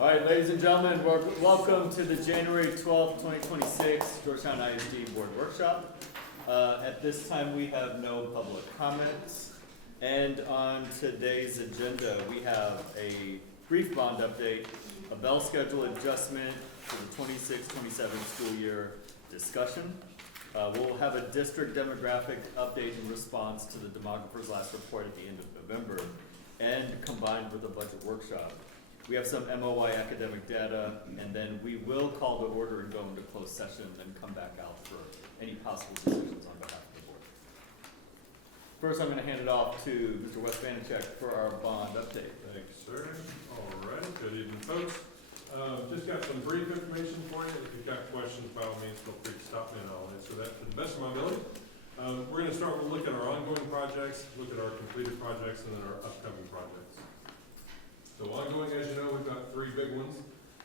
All right, ladies and gentlemen, welcome to the January 12th, 2026 Georgetown ISD Board Workshop. At this time, we have no public comments. And on today's agenda, we have a brief bond update, a bell schedule adjustment for the 26-27 school year discussion. We'll have a district demographic update in response to the demographer's last report at the end of November, and combined with a budget workshop. We have some MOI academic data, and then we will call to order and go into closed session, and then come back out for any possible decisions on behalf of the board. First, I'm going to hand it off to Mr. Wes Vanacek for our bond update. Thanks, sir. All right, good evening, folks. Just got some brief information for you. If you've got questions, by all means, feel free to stop me and I'll answer that to the best of my ability. We're going to start with a look at our ongoing projects, look at our completed projects, and then our upcoming projects. So ongoing, as you know, we've got three big ones.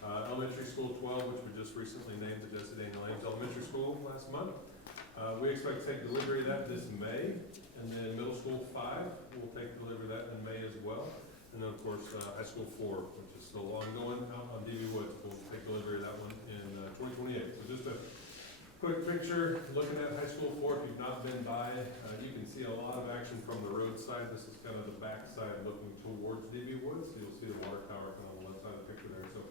Elementary School 12, which we just recently named the Jesse Daniel Ames Elementary School last month. We expect to take delivery of that this May. And then Middle School 5, we'll take delivery of that in May as well. And then, of course, High School 4, which is still ongoing out on DB Woods. We'll take delivery of that one in 2028. So just a quick picture looking at High School 4. If you've not been by, you can see a lot of action from the roadside. This is kind of the back side looking towards DB Woods. So you'll see the water tower kind of on the left side of the picture there. So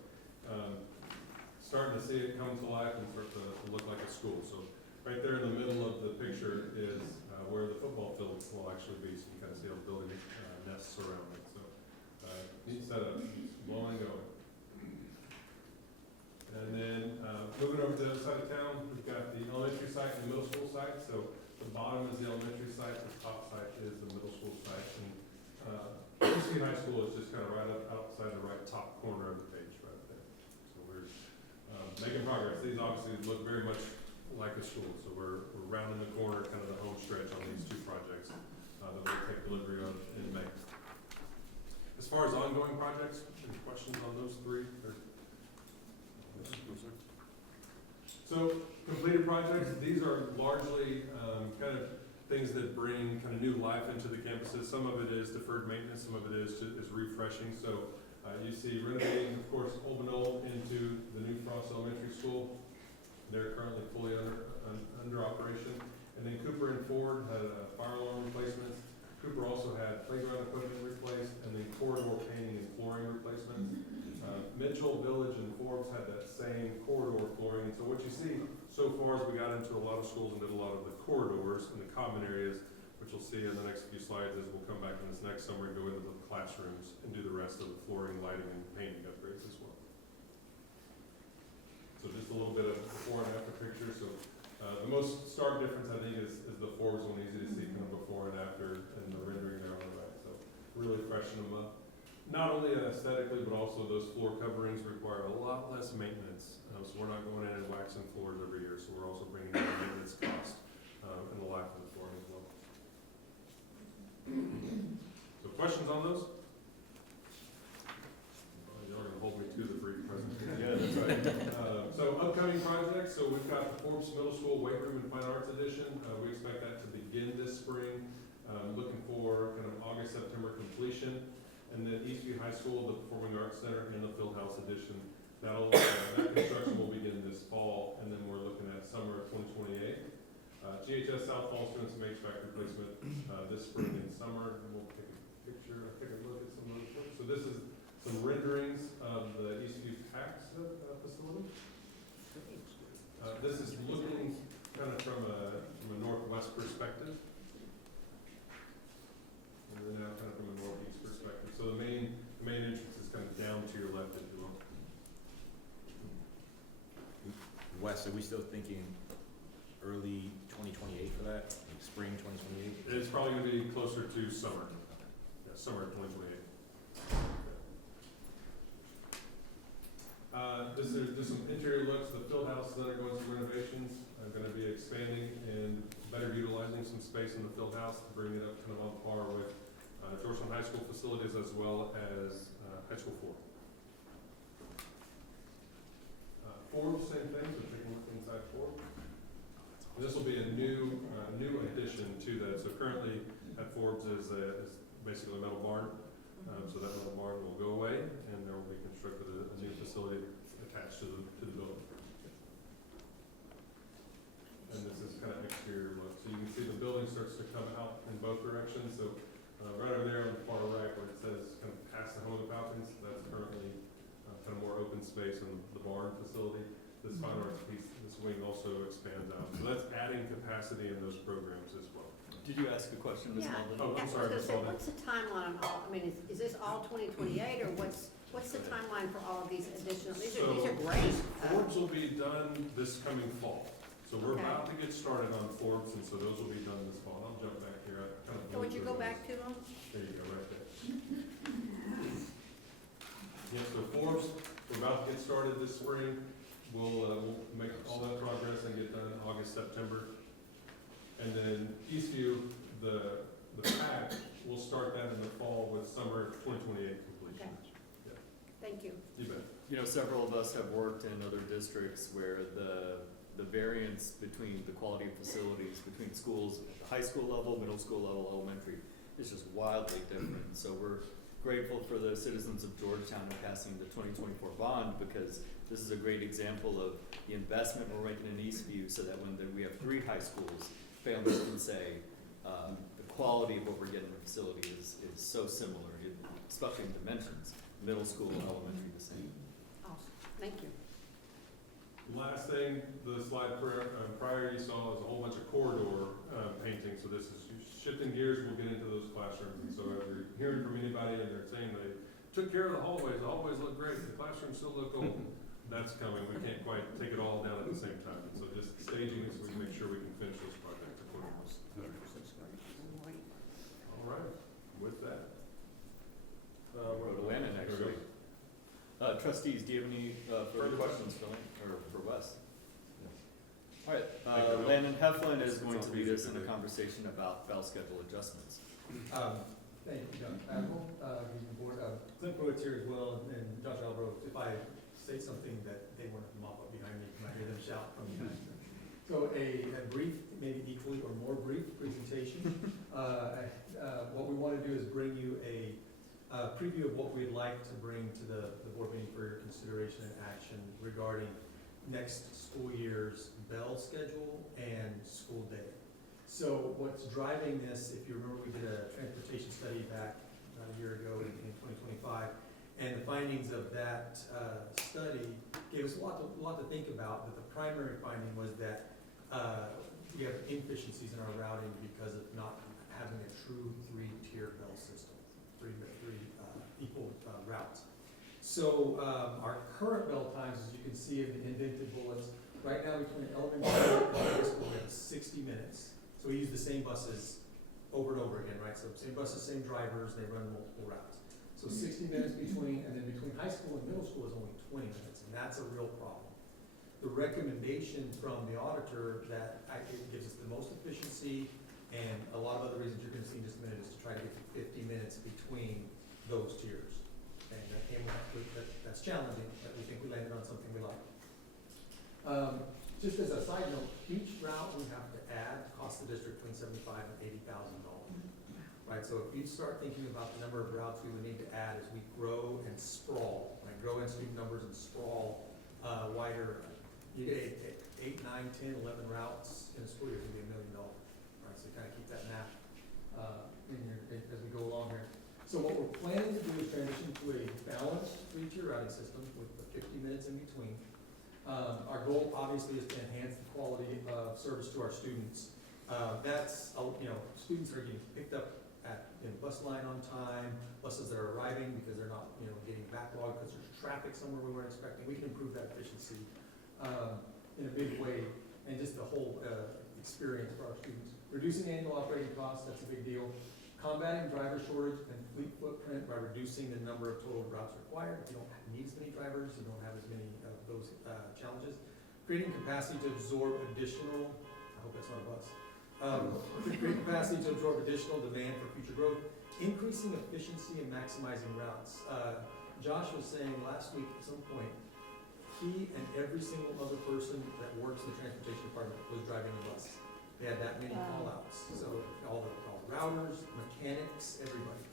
starting to see it come to life and start to look like a school. So right there in the middle of the picture is where the football field will actually be. So you can kind of see all the building nests around it. So neat setup, blowing and going. And then moving over to the other side of town, we've got the elementary site and the middle school site. So the bottom is the elementary site, the top site is the middle school site. And East High School is just kind of right up outside the right top corner of the page right there. So we're making progress. These obviously look very much like a school. So we're rounding the corner, kind of the home stretch on these two projects that we'll take delivery of in May. As far as ongoing projects, any questions on those three? So completed projects, these are largely kind of things that bring kind of new life into the campuses. Some of it is deferred maintenance, some of it is refreshing. So you see renovating, of course, Old Knoll into the new Frost Elementary School. They're currently fully under operation. And then Cooper and Ford had fire alarm replacements. Cooper also had playground equipment replaced, and then corridor painting and flooring replacements. Mitchell, Village, and Forbes had that same corridor flooring. And so what you see so far as we got into a lot of schools and did a lot of the corridors and the common areas, which you'll see in the next few slides as we'll come back in this next summer and go into the classrooms and do the rest of the flooring, lighting, and painting upgrades as well. So just a little bit of before and after pictures. So the most stark difference, I think, is the Forbes one. Easy to see kind of before and after and the rendering there on the right. So really freshen them up. Not only aesthetically, but also those floor coverings require a lot less maintenance. So we're not going in and waxing floors every year. So we're also bringing down the maintenance cost and the life of the flooring as well. So questions on those? Y'all are going to hold me to the brief presentation. Yeah, that's right. So upcoming projects, so we've got the Forbes Middle School Weight Room and Fine Arts Edition. We expect that to begin this spring. Looking for kind of August, September completion. And then Eastview High School, the Performing Arts Center, and the Fieldhouse Edition. That construction will begin this fall, and then we're looking at summer of 2028. GHS South Falls doing some HVAC replacement this spring and summer. And we'll take a picture, take a look at some of those. So this is some renderings of the Eastview PACS facility. This is looking kind of from a northwest perspective. And then now kind of from a northeast perspective. So the main entrance is kind of down to your left, if you will. Wes, are we still thinking early 2028 for that? Like spring 2028? It's probably going to be closer to summer. Yeah, summer 2028. There's some interior looks. The field houses that are going through renovations are going to be expanding and better utilizing some space in the field house to bring it up kind of on par with Georgetown High School facilities as well as High School 4. Forbes, same thing. So take a look inside Forbes. This will be a new addition to that. So currently at Forbes is basically a metal barn. So that metal barn will go away, and there will be constructed a new space in the barn facility. This fine arts piece, this wing also expands out. So that's adding capacity in those programs as well. Did you ask a question, Ms. Yeah. Malden? Oh, I'm sorry, Ms. Alden. What's the timeline on all, I mean, is this all 2028, or what's the timeline for all of these additional, these are great. Forbes will be done this coming fall. So we're Okay. about to get started on Forbes, and so those will be done this fall. I'll jump back here. I kind of So would you blew go through back to them? those. There you go, right there. Yeah, so Forbes, we're about to get started this spring. We'll make all that progress and get done in August, September. And then Eastview, the pack, we'll start that in the fall with summer 2028 completion. Okay. Thank you. You bet. You know, several of us have worked in other districts where the variance between the quality of facilities between schools, at the high school level, middle school level, elementary, is just wildly different. So we're grateful for the citizens of Georgetown in passing the 2024 bond, because this is a great example of the investment we're making in Eastview, so that when we have 3 high schools, families can say, the quality of what we're getting in the facility is so similar, especially in dimensions, middle school and elementary the same. Awesome. Thank you. Last thing, the slide prior you saw is a whole bunch of corridor painting. So this is shifting gears. We'll get into those classrooms. And so if you're hearing from anybody and they're saying they took care of the hallways look great, the classrooms still look old, that's coming. We can't quite take it all down at the same time. And so just staging so we can make sure we can finish those projects accordingly. All right, with that. We'll go to Landon next There we week. Trustees, do you have any further questions for Wes? All right, Landon Heflin is going to lead us in a conversation about bell schedule adjustments. Thank you, John Admiral, Regional Board. Clint Pruitt's here as well, and Josh Albro. If I say something that they want to mop up behind me, you might hear them shout from behind me. So a brief, maybe equally or more brief presentation. What we want to do is bring you a preview of what we'd like to bring to the board meeting for your consideration and action regarding next school year's bell schedule and school day. So what's driving this, if you remember, we did a transportation study back about a year ago in 2025, and the findings of that study gave us a lot to think about. But the primary finding was that we have inefficiencies in our routing because of not having a true 3-tier bell system, three equal routes. So our current bell times, as you can see in the indented bullets, right now between elementary and high school, we have 60 minutes. So we use the same buses over and over again, right? So same buses, same drivers, they run multiple routes. So 60 minutes between, and then between high school and middle school is only 20 minutes, and that's a real problem. The recommendation from the auditor that it gives us the most efficiency, and a lot of other reasons you're gonna see in just a minute, is to try to get to 50 minutes between those tiers. And that's challenging, but we think we landed on something we like. Just as a side note, each route we have to add costs the district between $75,000 and $80,000. Right, so if you start thinking about the number of routes we would need to add as we grow and sprawl, right, grow in student numbers and sprawl wider, you get 8, 9, 10, 11 routes in a school year, it's gonna be $1 million. Right, so kind of keep that math as we go along here. So what we're planning to do is transition to a balanced 3-tier routing system with the 50 minutes in between. Our goal obviously is to enhance the quality of service to our students. Students are getting picked up at bus line on time, buses that are arriving because they're not getting backlogged because there's traffic somewhere we weren't expecting. We can improve that efficiency in a big way, and just the whole experience for our students. Reducing annual operating costs, that's a big deal. Combating driver shortage and fleet footprint by reducing the number of total routes required. If you don't need as many drivers, you don't have as many of those challenges. Creating capacity to absorb additional, I hope that's not a bus, create capacity to absorb additional demand for future growth. Increasing efficiency and maximizing routes. Josh was saying last week at some point, he and every single other person that works in the transportation department was driving a bus. They had that many call-outs. So all the routers, mechanics, everybody.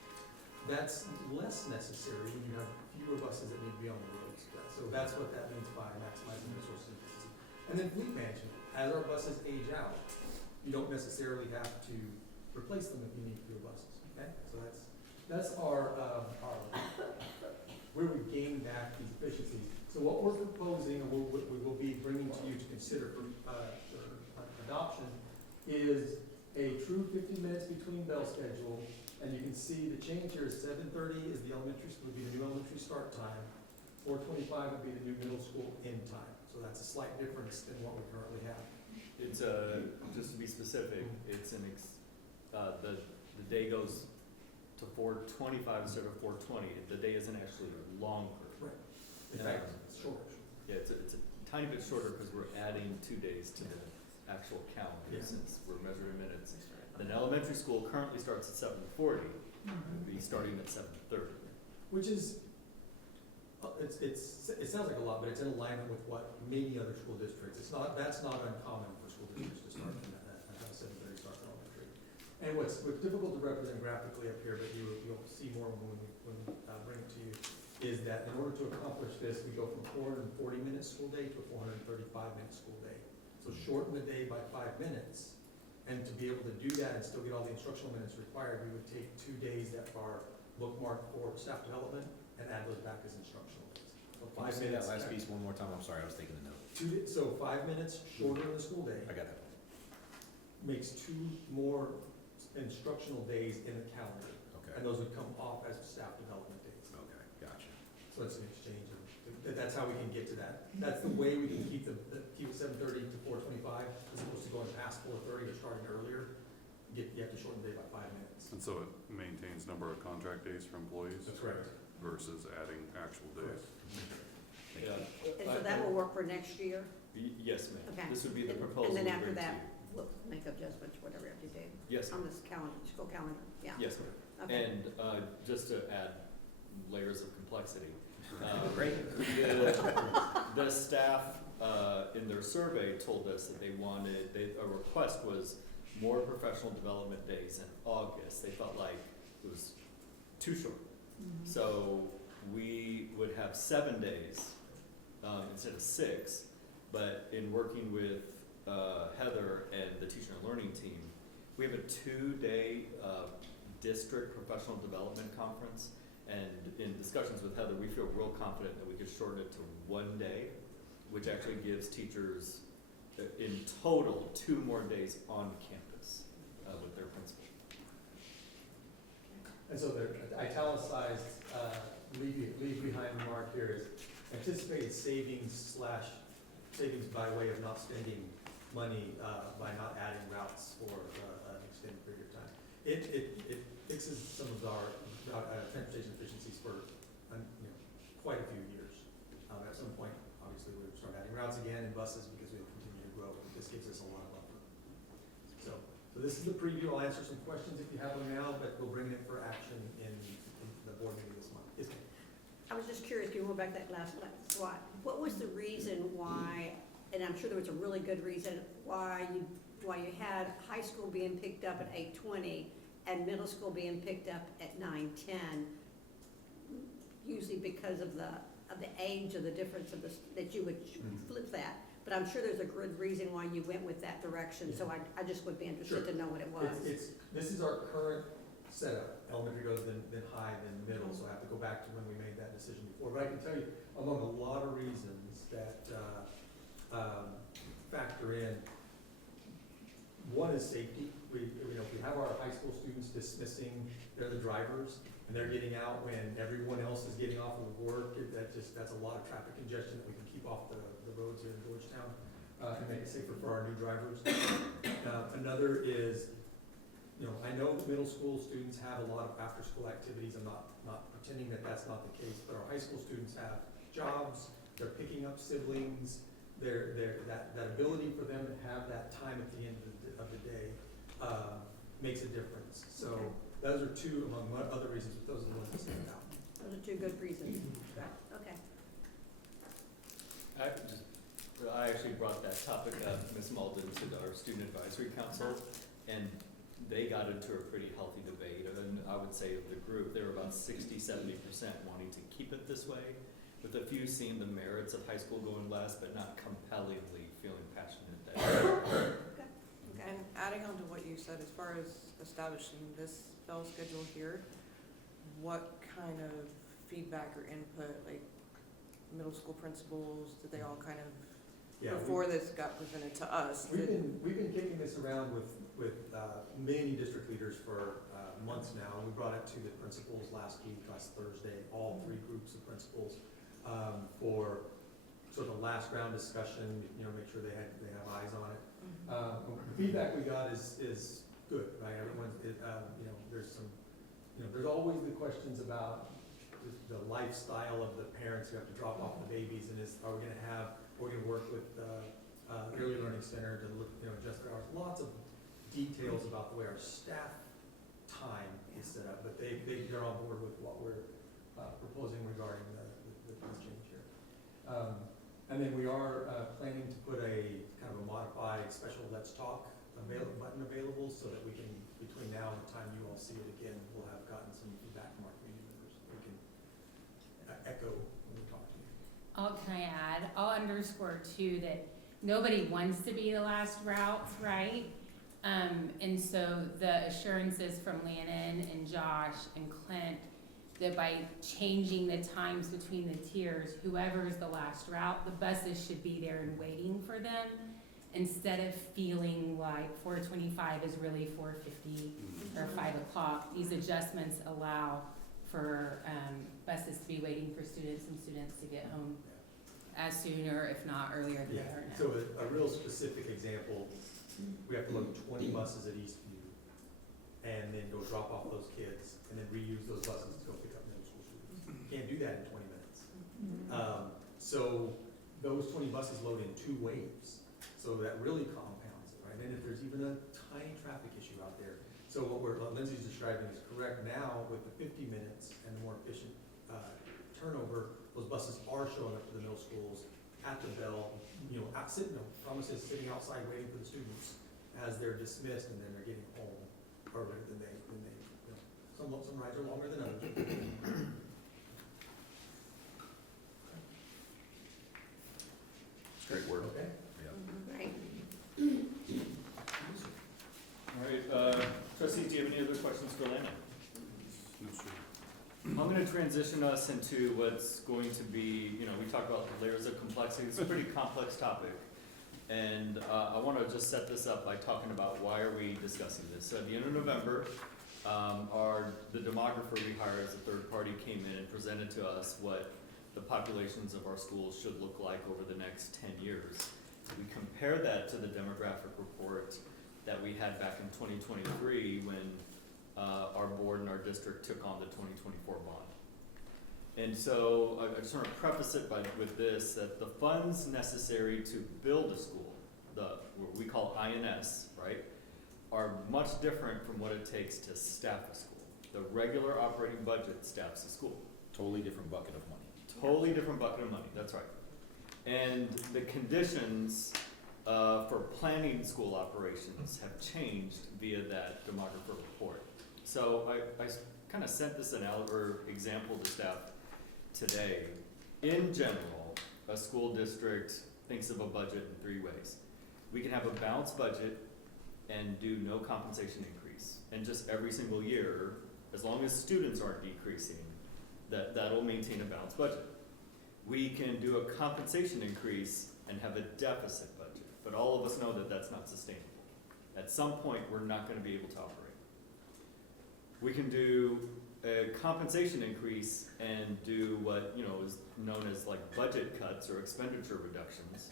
That's less necessary when you have fewer buses that need to be on the roads. So that's what that means by maximizing resource efficiency. And then fleet management. As our buses age out, you don't necessarily have to replace them if you need fewer buses. Okay, so that's our where we gain back these efficiencies. So So what we're proposing, and we will be bringing to you to consider for adoption, is a true 50 minutes between bell schedule. And you can see the change here is 7:30 is the elementary, would be the new elementary start time. 4:25 would be the new middle school end time. So that's a slight difference than what we currently have. It's just to be specific, it's the day goes to 4:25 instead of 4:20. The day isn't actually longer. Right. In Yeah. fact, it's short. Yeah, it's a tiny bit shorter because we're adding 2 days to the actual calendar Yeah. since we're measuring minutes. Then elementary school currently starts at 7:40, it'll be starting at 7:30. Which is, it sounds like a lot, but it's in alignment with what many other school districts, that's not uncommon for school districts to start at 7:30 start in elementary. And what's difficult to represent graphically up here, but you'll see more when we bring it to you, is that in order to accomplish this, we go from 440-minute school day to a 435-minute school day. So shorten the day by 5 minutes. And to be able to do that and still get all the instructional minutes required, we would take 2 days that are bookmarked for staff development and add those back as instructional days. So Can you say that last minutes- piece one more time? I'm sorry, I was taking a note. So 5 minutes shorter in the school day I got that. makes 2 more instructional days in the calendar. Okay, And those would come off as staff development days. okay, gotcha. So it's an exchange of, that's how we can get to that. That's the way we can keep keep it 7:30 to 4:25, as opposed to going past 4:30 or starting earlier. You have to shorten the day by 5 minutes. And so it maintains number of contract days for employees That's correct. versus adding actual days? Thank Yeah. you. And so that will work for next year? Yes, ma'am. Okay. This would be the And- proposal. And then we after bring to that, you. we'll make adjustments, whatever we have to do Yes, on this calendar, school calendar, yeah. yes, ma'am. Okay. And just to add layers of complexity, Great. the staff in their survey told us that a request was more professional development days in August. They felt like it was too short. So we would have 7 days instead of 6, but in working with Heather and the teacher and learning team, we have a 2-day district professional development conference. And in discussions with Heather, we feel real confident that we could shorten it to 1 day, which actually gives teachers in total 2 more days on campus with their principal. And so the italicized, leave behind mark here is anticipated savings by way of not spending money, by not adding routes for an extended period of time. It fixes some of our transportation efficiencies for, quite a few years. At some point, obviously, we'll start adding routes again and buses because we'll continue to grow. This gives us a lot of buffer. So this is the preview. I'll answer some questions if you have them now, but we'll bring it for action in the board meeting this month. Yes, ma'am. I was just curious, can you go back that last slide? What was the reason why, and I'm sure there was a really good reason, why you had high school being picked up at 8:20 and middle school being picked up at 9:10? Usually because of the age of the difference of that you would flip that. But I'm sure there's a good reason why you went with that direction, so I just would be interested to know what it was. This is our current setup. Elementary goes, then high, then middle, so I have to go back to when we made that decision before. But I can tell you, among a lot of reasons that factor in, one is safety. We have our high school students dismissing, they're the drivers, and they're getting out when everyone else is getting off of work. That's a lot of traffic congestion that we can keep off the roads here in Georgetown, and make it safer for our new drivers. Another is, I know middle school students have a lot of after-school activities. I'm not pretending that that's not the case, but our high school students have jobs, they're picking up siblings, that ability for them to have that time at the end of the day makes a difference. So those are 2 among other reasons, but those are the ones that stand out. Those are 2 good reasons. Okay. I actually brought that topic up, Ms. Malden, to our student advisory council, and they got into a pretty healthy debate. And I would say of the group, they were about 60–70% wanting to keep it this way, with a few seeing the merits of high school going less, but not compellingly feeling passionate that. Okay. And adding on to what you said, as far as establishing this bell schedule here, what kind of feedback or input, like middle middle school principals? Did they all kind of, Yeah, before this got presented to us? we've been kicking this around with many district leaders for months now. We brought it to the principals last Thursday, all three groups of principals, for sort of last round discussion, make sure they have eyes on it. The feedback we got is good, right? Everyone's, there's always the questions about the lifestyle of the parents who have to drop off the babies, and we're gonna work with Early Learning Center to look, adjust their hours. Lots of details about the way our staff time is set up, but they're on board with what we're proposing regarding the change here. And then we are planning to put a kind of a modified special Let's Talk button available, so that we can, between now and the time you all see it again, we'll have gotten some feedback from our community members. We can echo when we talk to you. Can I add? I'll underscore too that nobody wants to be the last route, right? And so the assurances from Lannon and Josh and Clint that by changing the times between the tiers, whoever's the last route, the buses should be there and waiting for them, instead of feeling like 4:25 is really 4:50 or 5 o'clock. These adjustments allow for buses to be waiting for students and students to get home as soon, or if not earlier than they are now. So a real specific example, we have to load 20 buses at Eastview, and then go drop off those kids, and then reuse those buses to go pick up middle school students. You can't do that in 20 minutes. So those 20 buses load in 2 waves, so that really compounds it, right? And if there's even a tiny traffic issue out there, so what Lindsay's describing is correct. Now with the 50 minutes and the more efficient turnover, those buses are showing up to the middle schools at the bell, promises sitting outside waiting for the students as they're dismissed, and then they're getting home earlier than they some rides are longer than others. It's great work. Okay. Yeah. Right. All right, trustee, do you have any other questions for Lana? No, sir. I'm gonna transition us into what's going to be, we talked about the layers of complexity. It's a pretty complex topic. And I wanna just set this up by talking about why are we discussing this. So at the end of November, the demographer we hired as a third party came in and presented to us what the populations of our schools should look like over the next 10 years. We compared that to the demographic report that we had back in 2023 when our board and our district took on the 2024 bond. And so I just want to preface it with this, that the funds necessary to build a school, what we call INS, right, are much different from what it takes to staff a school. The regular operating budget staffs a school. Totally different bucket of money. Totally different bucket of money, that's right. And the conditions for planning school operations have changed via that demographer report. So I kind of sent this example to staff today. In general, a school district thinks of a budget in 3 ways. We can have a balanced budget and do no compensation increase. And just every single year, as long as students aren't decreasing, that'll maintain a balanced budget. We can do a compensation increase and have a deficit budget, but all of us know that that's not sustainable. At some point, we're not going to be able to operate. We can do a compensation increase and do what is known as like budget cuts or expenditure reductions,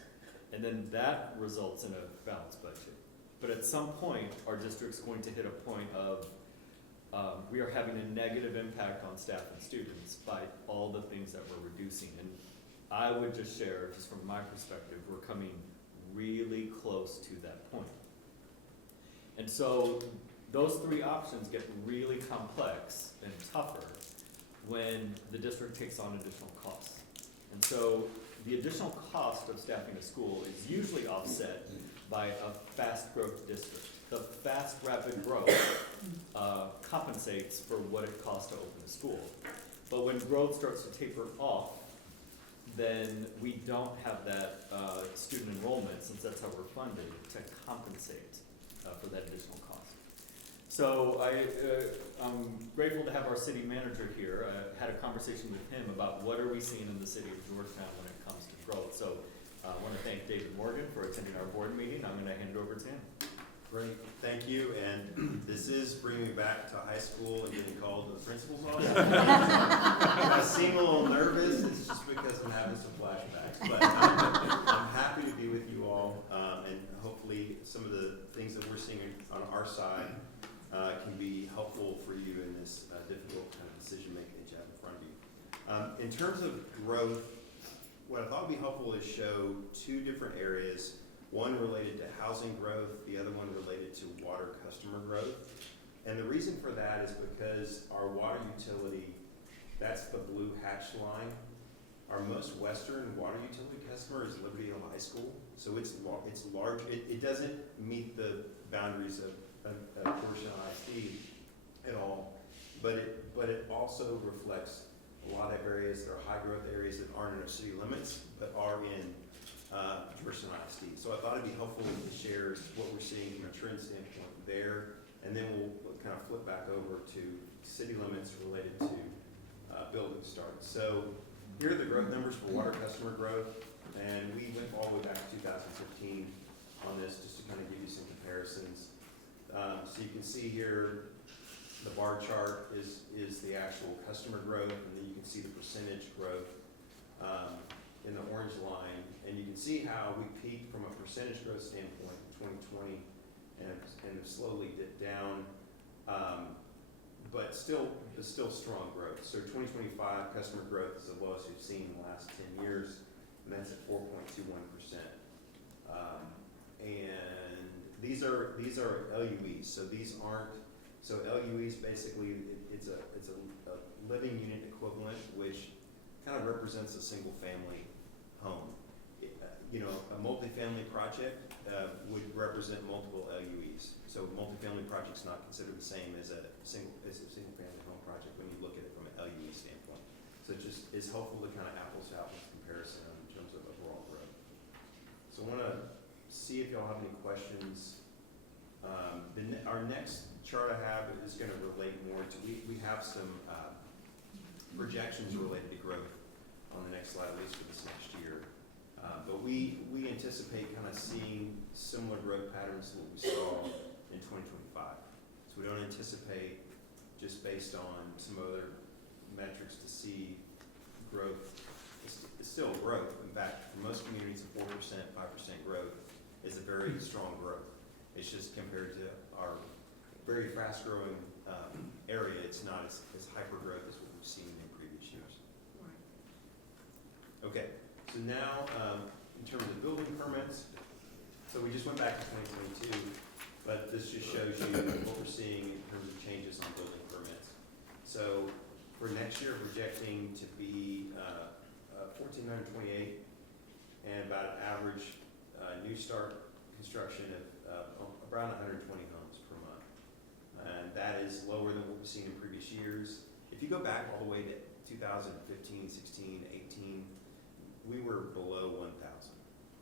and then that results in a balanced budget. But at some point, our district's going to hit a point of we are having a negative impact on staff and students by all the things that we're reducing. And I would just share, just from my perspective, we're coming really close to that point. And so those 3 options get really complex and tougher when the district takes on additional costs. And so the additional cost of staffing a school is usually offset by a fast growth district. The fast, rapid growth compensates for what it costs to open a school. But when growth starts to taper off, then we don't have that student enrollment, since that's how we're funded, to compensate for that additional cost. So I'm grateful to have our city manager here. I had a conversation with him about what are we seeing in the city of Georgetown when it comes to growth. So I want to thank David Morgan for attending our board meeting. I'm going to hand it over to him. Great, thank you, and this is bringing me back to high school and getting called to the principal's office. I seem a little nervous, it's just because I'm having some flashbacks, but I'm happy to be with you all, and hopefully some of the things that we're seeing on our side can be helpful for you in this difficult kind of decision making that you have in front of you. In terms of growth, what I thought would be helpful is show two different areas. One related to housing growth, the other one related to water customer growth. And the reason for that is because our water utility, that's the blue hatch line. Our most western water utility customer is Liberty Hill High School. So it's large. It doesn't meet the boundaries of Georgetown ISD at all, but it also reflects a lot of areas that are high growth areas that aren't in our city limits, but are in Georgetown ISD. So I thought it'd be helpful to share what we're seeing from a trend standpoint there, and then we'll kind of flip back over to city limits related to building starts. So here are the growth numbers for water customer growth, and we went all the way back to 2015 on this just to kind of give you some comparisons. So you can see here the bar chart is the actual customer growth, and then you can see the percentage growth in the orange line, and you can see how we peaked from a percentage growth standpoint in 2020 and have slowly dipped down, but still strong growth. So 2025 customer growth is the lowest we've seen in the last 10 years, and that's at 4.21%. And these are LUEs, so these aren't, so LUEs basically, it's a living unit equivalent, which kind of represents a single family home. A multifamily project would represent multiple LUEs. So multifamily project's not considered the same as a single family home project when you look at it from an LUE standpoint. So it just is helpful to kind of apples to apples comparison in terms of overall growth. So I want to see if y'all have any questions. Our next chart I have is going to relate more to, we have some projections related to growth on the next slide, at least for this next year. But we anticipate kind of seeing similar growth patterns to what we saw in 2025. So we don't anticipate, just based on some other metrics, to see growth. It's still growth. In fact, for most communities, 4%, 5% growth is a very strong growth. It's just compared to our very fast-growing area, it's not as hyper growth as what we've seen in previous years. Okay, so now in terms of building permits, so we just went back to 2022, but this just shows you what we're seeing in terms of changes on building permits. So for next year, projecting to be 1,428 and about an average new start construction of around 120 homes per month. And that is lower than what we've seen in previous years. If you go back all the way to 2015, 16, 18, we were below 1,000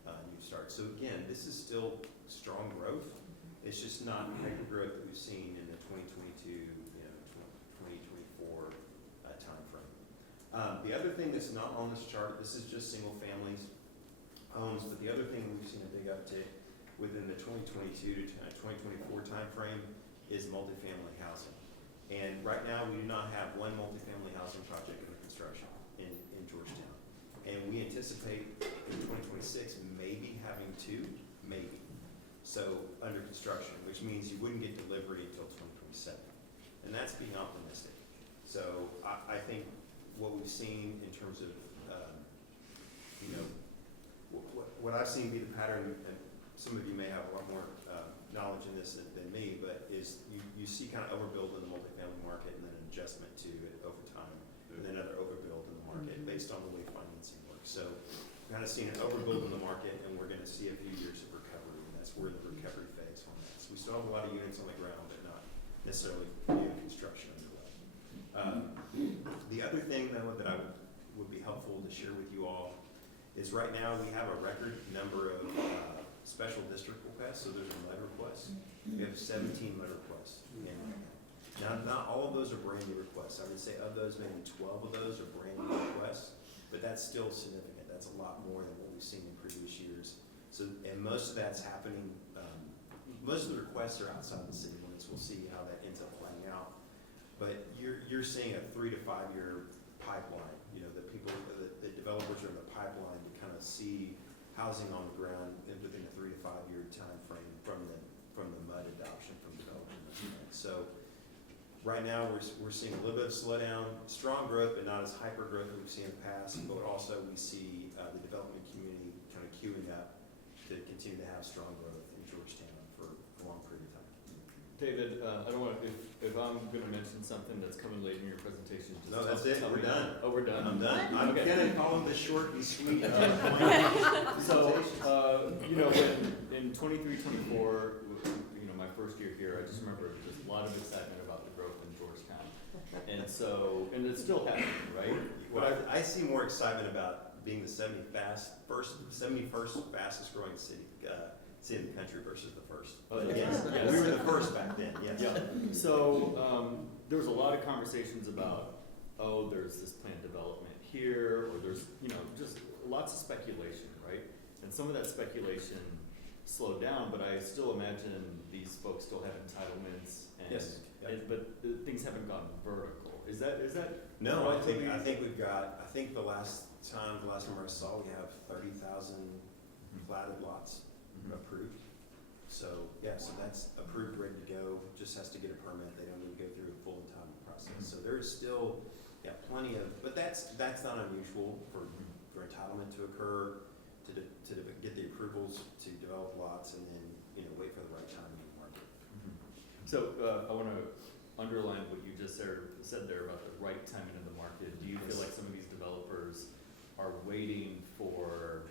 new starts. So again, this is still strong growth. It's just not the hyper growth that we've seen in the 2022, 2024 time frame. The other thing that's not on this chart, this is just single families homes, but the other thing we've seen a big uptick within the 2022 to 2024 time frame is multifamily housing. And right now, we do not have one multifamily housing project under construction in Georgetown. And we anticipate in 2026 maybe having two, maybe. So under construction, which means you wouldn't get delivery until 2027. And that's being optimistic. So I think what we've seen in terms of, what I've seen be the pattern, and some of you may have a lot more knowledge in this than me, but is you see kind of overbuild in the multifamily market and then an adjustment to it over time, and then another overbuild in the market based on the way financing works. So we're kind of seeing an overbuild in the market, and we're going to see a few years of recovery, and that's we're in the recovery phase on that. So we still have a lot of units on the ground, but not necessarily new construction underway. The other thing, though, that I would be helpful to share with you all is right now we have a record number of special district requests, so there's a mud request. We have 17 mud requests. And now, not all of those are brand new requests. I would say of those, maybe 12 of those are brand new requests, but that's still significant. That's a lot more than what we've seen in previous years. So, and most of that's happening, most of the requests are outside the city limits. We'll see how that ends up playing out. But you're seeing a 3 to 5 year pipeline. You know, the people, the developers are in the pipeline to kind of see housing on the ground within a 3 to 5 year time frame from the mud adoption from development. So right now we're seeing a little bit of slowdown, strong growth, but not as hyper growth that we've seen in the past. But also we see the development community kind of queuing up to continue to have strong growth in Georgetown for a long period of time. David, I don't want, if I'm gonna mention something that's coming late in your presentation, just No, that's it. tell We're me. done. Oh, we're done? I'm done. I'm Okay. gonna call them this short and sweet. So, you know, in 23, 24, you know, my first year here, I just remember just a lot of excitement about the growth in Georgetown. And so, and it's still happening, right? Well, I see more excitement about being the 71st fastest growing city in the country versus the first. Oh, But yes, yes, yes. we were the first back then, yes. Yeah, so, there was a lot of conversations about, oh, there's this planned development here, or there's, you know, just lots of speculation, right? And some of that speculation slowed down, but I still imagine these folks still have entitlements and, Yes. but things haven't gone vertical. Is that? No, I think relatively- we've got, I think the last time I saw, we have 30,000 platted lots approved. So, yeah, so that's approved, ready to go, just has to get a permit, they don't need to go through a full entitlement process. So there's still, yeah, plenty of, but that's not unusual for entitlement to occur, to get the approvals to develop lots and then, you know, wait for the right time in the market. So, I wanna underline what you just said there about the right timing of the market. Do you feel like some of these developers are waiting for,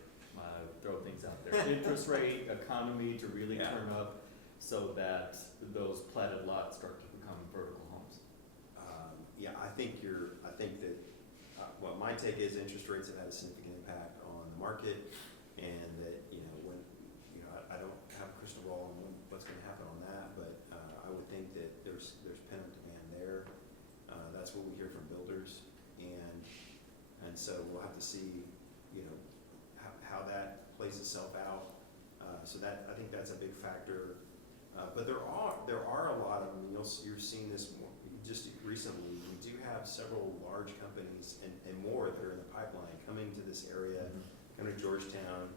throw things out there, interest rate, economy to really Yeah. turn up so that those platted lots start to become vertical homes? Yeah, I think that, well, my take is interest rates have had a significant impact on the market, and that, you know, when, you know, I don't have a crystal ball on what's gonna happen on that, but, I would think that there's pent-up demand there. That's what we hear from builders, and so we'll have to see, you know, how that plays itself out. So that, I think that's a big factor. But there are a lot of, you're seeing this more, just recently, we do have several large companies and more that are in the pipeline coming to this area, coming to Georgetown.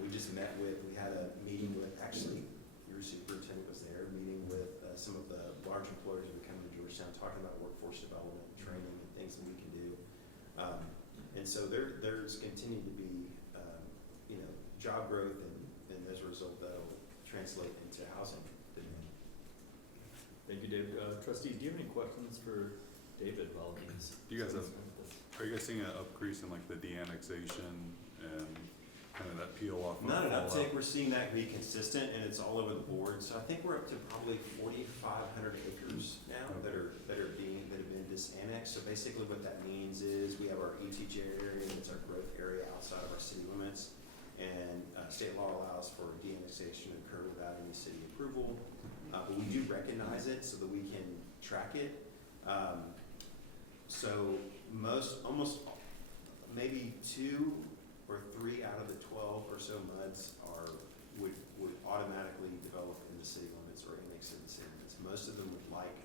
We had a meeting with, actually, your superintendent was there, meeting with some of the large employers that are coming to Georgetown, talking about workforce development, training, and things that we can do. And so there's continued to be, you know, job growth, and as a result, that'll translate into housing demand. Thank you, Dave. Trustees, do you have any questions for David while he's? Do you guys are you guys seeing an increase in like the de-annexation and kind of that peel off? Not an uptick, we're seeing that be consistent, and it's all over the board, so I think we're up to probably 4,500 acres now that have been disannexed. So basically what that means is we have our ETJ area, that's our growth area outside of our city limits, and state law allows for de-annexation to occur without any city approval, but we do recognize it so that we can track it. So almost maybe 2 or 3 out of the 12 or so MUDs would automatically develop in the city limits or annex in the city limits. Most of them would like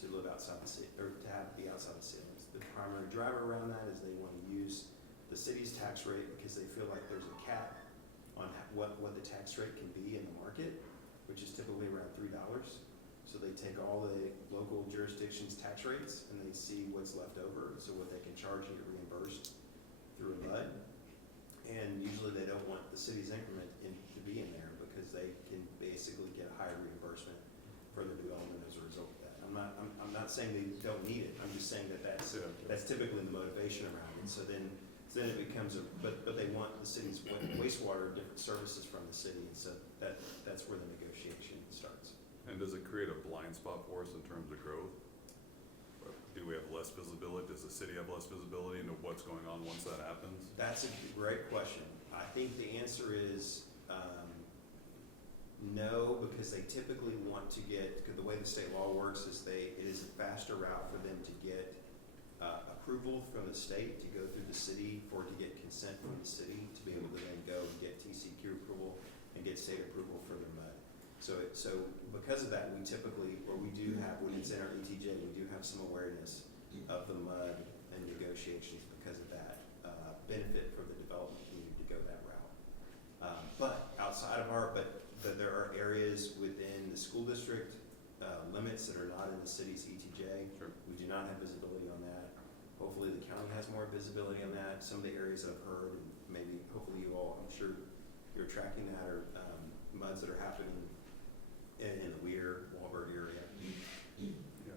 to live outside the city, or to be outside the city limits. The primary driver around that is they want to use the city's tax rate because they feel like there's a cap on what the tax rate can be in the market, which is typically around $3. So they take all the local jurisdictions' tax rates and they see what's left over, so what they can charge and get reimbursed through a MUD. And usually they don't want the city's increment to be in there because they can basically get a higher reimbursement for the development as a result of that. I'm not saying they don't need it. I'm just saying that that's typically the motivation around it. So then it becomes but they want the city's wastewater, different services from the city, and so that's where the negotiation starts. And does it create a blind spot for us in terms of growth? Do we have less visibility? Does the city have less visibility into what's going on once that happens? That's a great question. I think the answer is No, because they typically want to get, because the way the state law works is it is a faster route for them to get approval from the state to go through the city, to get consent from the city to be able to then go and get TCQ approval and get state approval for their mud. So because of that, we typically, or we do have, when it's in our ETJ, we do have some awareness of the mud and negotiations because of that benefit for the development community to go that route. But outside of but there are areas within the school district limits that are not in the city's ETJ. Sure. We do not have visibility on that. Hopefully the county has more visibility on that. Some of the areas I've heard, and maybe hopefully you all, I'm sure you're tracking that, are muds that are happening in the Weir, Walbert area. Yeah.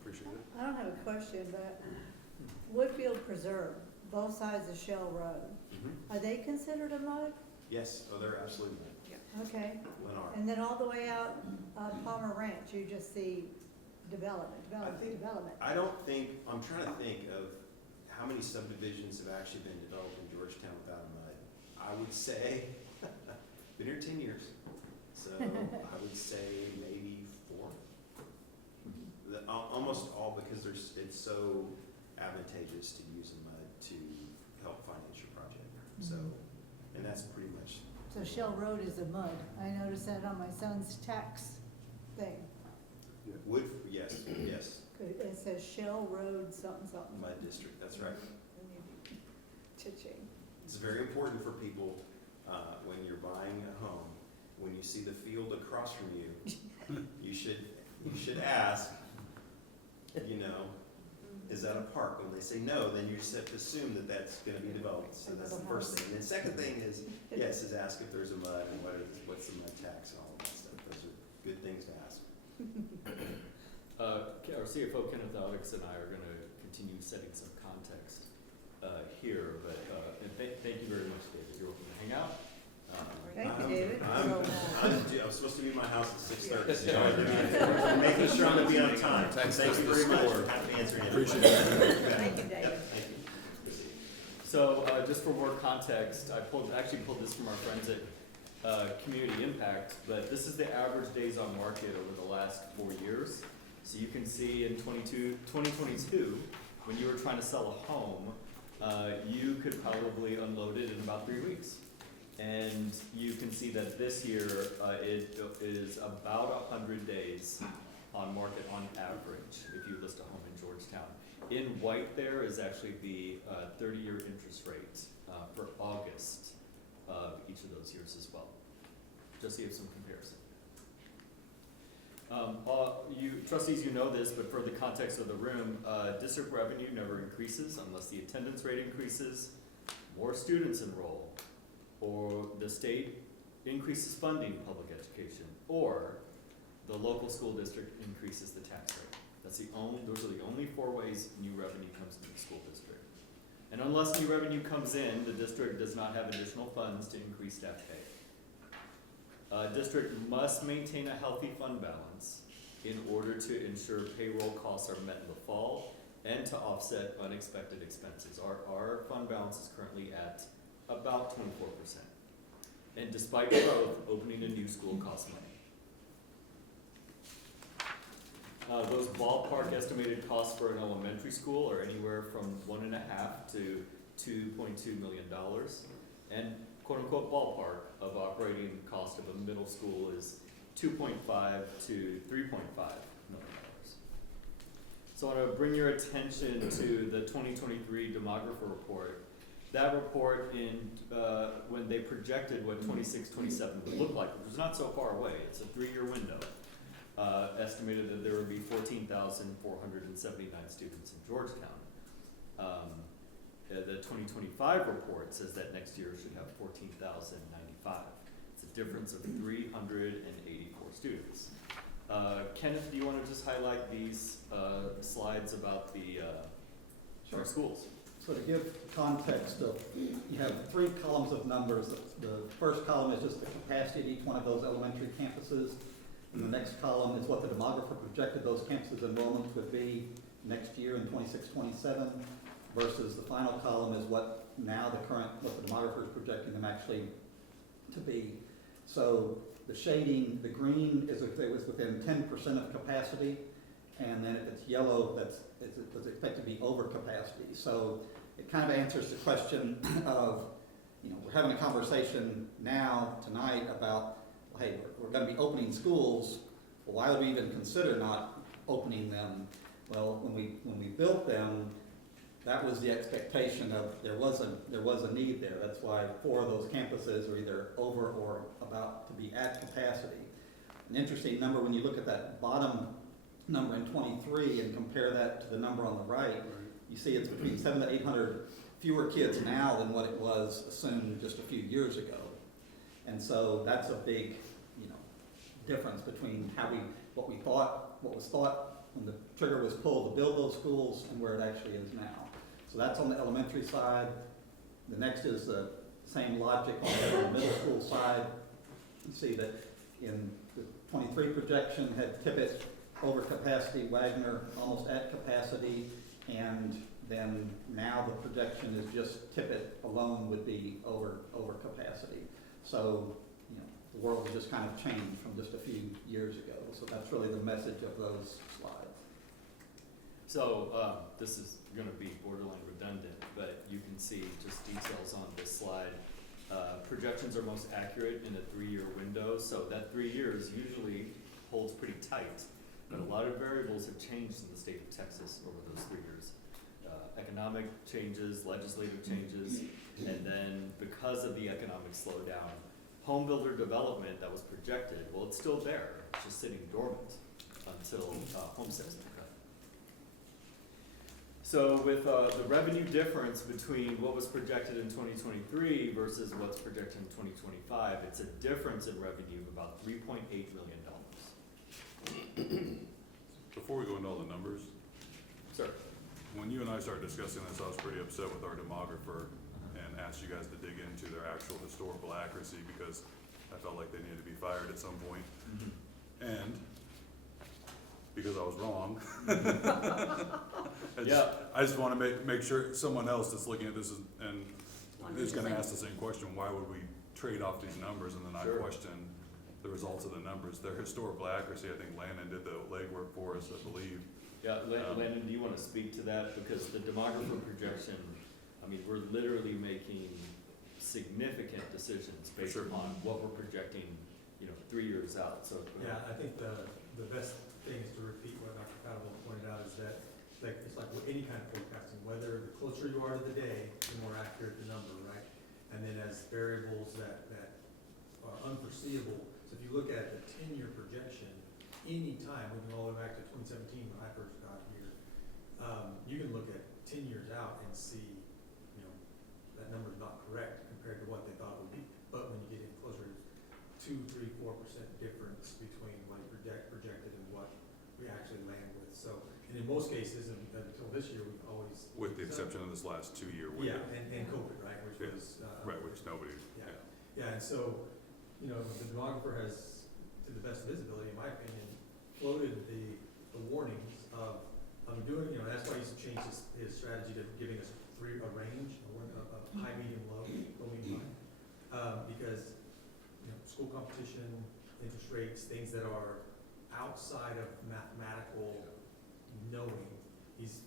Appreciate it. I don't have a question, but Woodfield Preserve, both sides of Shell Road, are they considered a mud? Yes, oh, they're absolutely mud. Okay, Lennar. and then all the way out Palmer Ranch, you just see development. I don't think, I'm trying to think of how many subdivisions have actually been developed in Georgetown without a mud. I would say, been here 10 years, so I would say maybe 4. Almost all because it's so advantageous to use a mud to help finance your project. So, and that's pretty much. So Shell Road is a mud. I noticed that on my son's tax thing. Yes. It says Shell Road something. Mud district, that's right. Cha-ching. It's very important for people, when you're buying a home, when you see the field across from you, you should ask, is that a park? When they say no, then you just have to assume that that's gonna be developed, so that's the first thing. And then second thing is ask if there's a mud and what's the mud tax and all of that stuff. Those are good things to ask. Our CFO Kenneth Alex and I are going to continue setting some context here, but thank you very much, David. You're welcome to hang out. Thank you, David. I'm supposed to be in my house at 6:30, so I'm making sure I'm gonna be on time. Thank you very much. I'm happy to answer any questions. Thank you, David. Thank you. So just for more context, I actually pulled this from our friends at Community Impact, but this is the average days on market over the last 4 years. So you can see in 2022, when you were trying to sell a home, you could probably unload it in about 3 weeks. And you can see that this year, it is about 100 days on market on average, if you list a home in Georgetown. In white there is actually the 30-year interest rate for August of each of those years as well, just so you have some comparison. Trustees, you know this, but for the context of the room, district revenue never increases unless the attendance rate increases, more students enroll, or the state increases funding in public education, or the local school district increases the tax rate. Those are the only 4 ways new revenue comes into the school district. And unless new revenue comes in, the district does not have additional funds to increase staff pay. District must maintain a healthy fund balance in order to ensure payroll costs are met in the fall and to offset unexpected expenses. Our fund balance is currently at about 24%. And despite growth, opening a new school costs money. Those ballpark estimated costs for an elementary school are anywhere from $1.5 to $2.2 million. And quote unquote ballpark of operating cost of a middle school is $2.5 to $3.5 million. So I want to bring your attention to the 2023 demographer report. That report when they projected what 26-27 would look like, which was not so far away, it's a 3-year window, estimated that there would be 14,479 students in Georgetown. The 2025 report says that next year should have 14,095. It's a difference of 384 students. Kenneth, do you want to just highlight these slides about our schools? So to give context, you have 3 columns of numbers. The first column is just the capacity at each one of those elementary campuses. And the next column is what the demographer projected those campuses enrollments would be next year in 26-27, versus the final column is what the demographer is projecting them actually to be. So the shading, the green is if it was within 10% of capacity, and then if it's yellow, it's expected to be over capacity. So it kind of answers the question of, we're having a conversation now, tonight, about, hey, we're gonna be opening schools, well, why would we even consider not opening them? Well, when we built them, that was the expectation of, there was a need there. That's why 4 of those campuses are either over or about to be at capacity. An interesting number, when you look at that bottom number in 23 and compare that to the number on the right, you see it's between 700 to 800 fewer kids now than what it was assumed just a few years ago. And so that's a big, difference between what was thought when the trigger was pulled to build those schools and where it actually is now. So that's on the elementary side. The next is the same logic on the middle school side. You see that in the 23 projection had Tippett over capacity, Wagner almost at capacity, and then now the projection is just Tippett alone would be over capacity. So, the world has just kind of changed from just a few years ago. So that's really the message of those slides. So, this is gonna be borderline redundant, but you can see just details on this slide. Projections are most accurate in a 3-year window, so that 3 years usually holds pretty tight. But a lot of variables have changed in the state of Texas over those 3 years. Economic changes, legislative changes, and then because of the economic slowdown, home builder development that was projected, well, it's still there, it's just sitting dormant until home sales are cut. So with the revenue difference between what was projected in 2023 versus what's projected in 2025, it's a difference in revenue of about $3.8 million. Before we go into all the numbers, Sir? when you and I started discussing this, I was pretty upset with our demographer and asked you guys to dig into their actual historical accuracy because I felt like they needed to be fired at some point. And because I was wrong. I just want to make sure someone else that's looking at this is going to ask the same question. Why would we trade off these numbers? And then I question the results of the numbers. Their historical accuracy, I think Landon did the legwork for us, I believe. Yeah, Landon, do you want to speak to that? Because the demographer projection, I mean, we're literally making significant decisions based upon what we're projecting, 3 years out. So Yeah, I think the best thing is to repeat what Dr. Paddle pointed out is that it's like with any kind of forecasting, whether the closer you are to the day, the more accurate the number, right? And then as variables that are unforeseeable, so if you look at the 10-year projection, any time, we can all the way back to 2017 when I first got here, you can look at 10 years out and see, that number's not correct compared to what they thought it would be. But when you get in closer, 2, 3, 4% difference between what you projected and what we actually land with. So, and in most cases, until this year, we've always With the exception of this last 2-year window. Yeah, and COVID, right, which was Which nobody. Yeah, and so, the demographer has, to the best of his ability, in my opinion, floated the warnings of doing, that's why he's changed his strategy to giving us a range, of high, medium, low, medium, high. Because, school competition, interest rates, things that are outside of mathematical knowing, he's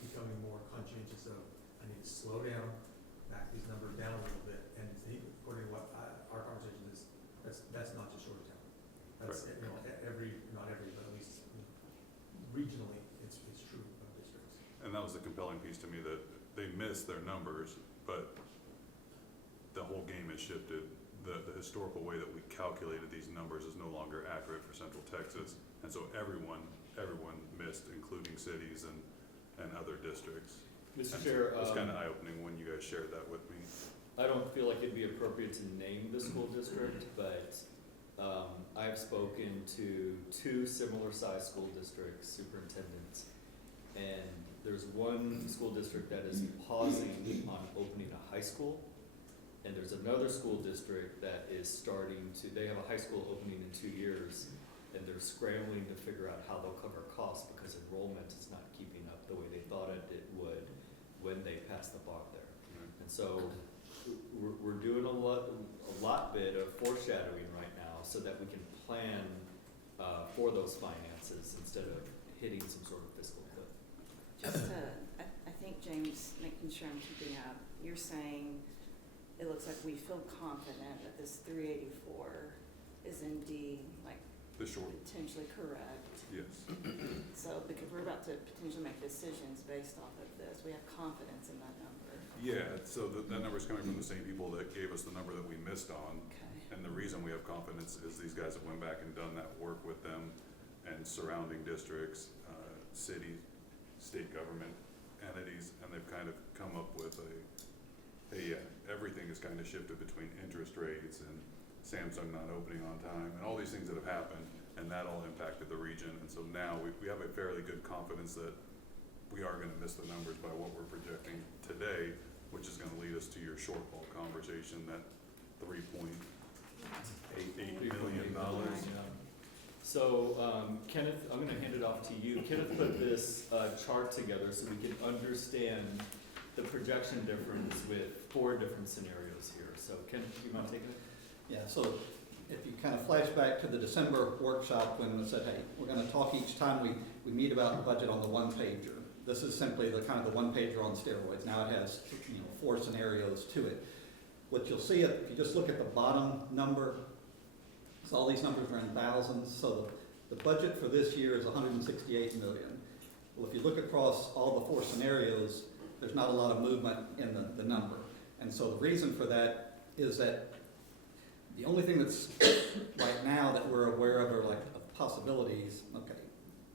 becoming more conscientious of, I need to slow down, back these numbers down a little bit, and according to what our conversation is, that's not just Georgetown. That's, not every, but at least, regionally, it's true of districts. And that was the compelling piece to me, that they missed their numbers, but the whole game has shifted. The historical way that we calculated these numbers is no longer accurate for Central Texas. And so everyone missed, including cities and other districts. Mr. Chair, it was kind of eye-opening when you guys shared that with me. I don't feel like it'd be appropriate to name the school district, but I've spoken to 2 similar-sized school districts superintendents, and there's one school district that is pausing on opening a high school, and there's another school district that is they have a high school opening in 2 years, and they're scrambling to figure out how they'll cover costs because enrollment is not keeping up the way they thought it would when they passed the block there. And so we're doing a lot bit of foreshadowing right so that we can plan for those finances instead of hitting some sort of fiscal cliff. Just I think, James, making sure I'm keeping up, you're saying it looks like we feel confident that this 384 is indeed like The short, potentially correct. yes. So, because we're about to potentially make decisions based off of this, we have confidence in that number. Yeah, so that number's coming from the same people that gave us the number that we missed on. Okay. And the reason we have confidence is these guys have went back and done that work with them and surrounding districts, cities, state government entities, and they've kind of come up with hey, yeah, everything has kind of shifted between interest rates and Samsung not opening on time and all these things that have happened, and that all impacted the region. And so now we have a fairly good confidence that we are gonna miss the numbers by what we're projecting today, which is gonna lead us to your shortfall conversation, that $3.88 million. So, Kenneth, I'm gonna hand it off to you. Kenneth put this chart together so we can understand the projection difference with 4 different scenarios here. So Kenneth, do you mind taking it? Yeah, so if you kind of flash back to the December workshop when we said, hey, we're gonna talk each time we meet about the budget on the one pager. This is simply the kind of the one pager on steroids. Now it has, 4 scenarios to it. What you'll see, if you just look at the bottom number, so all these numbers are in thousands. So the budget for this year is 168 million. Well, if you look across all the 4 scenarios, there's not a lot of movement in the number. And so the reason for that is that the only thing that's right now that we're aware of are like of possibilities, okay,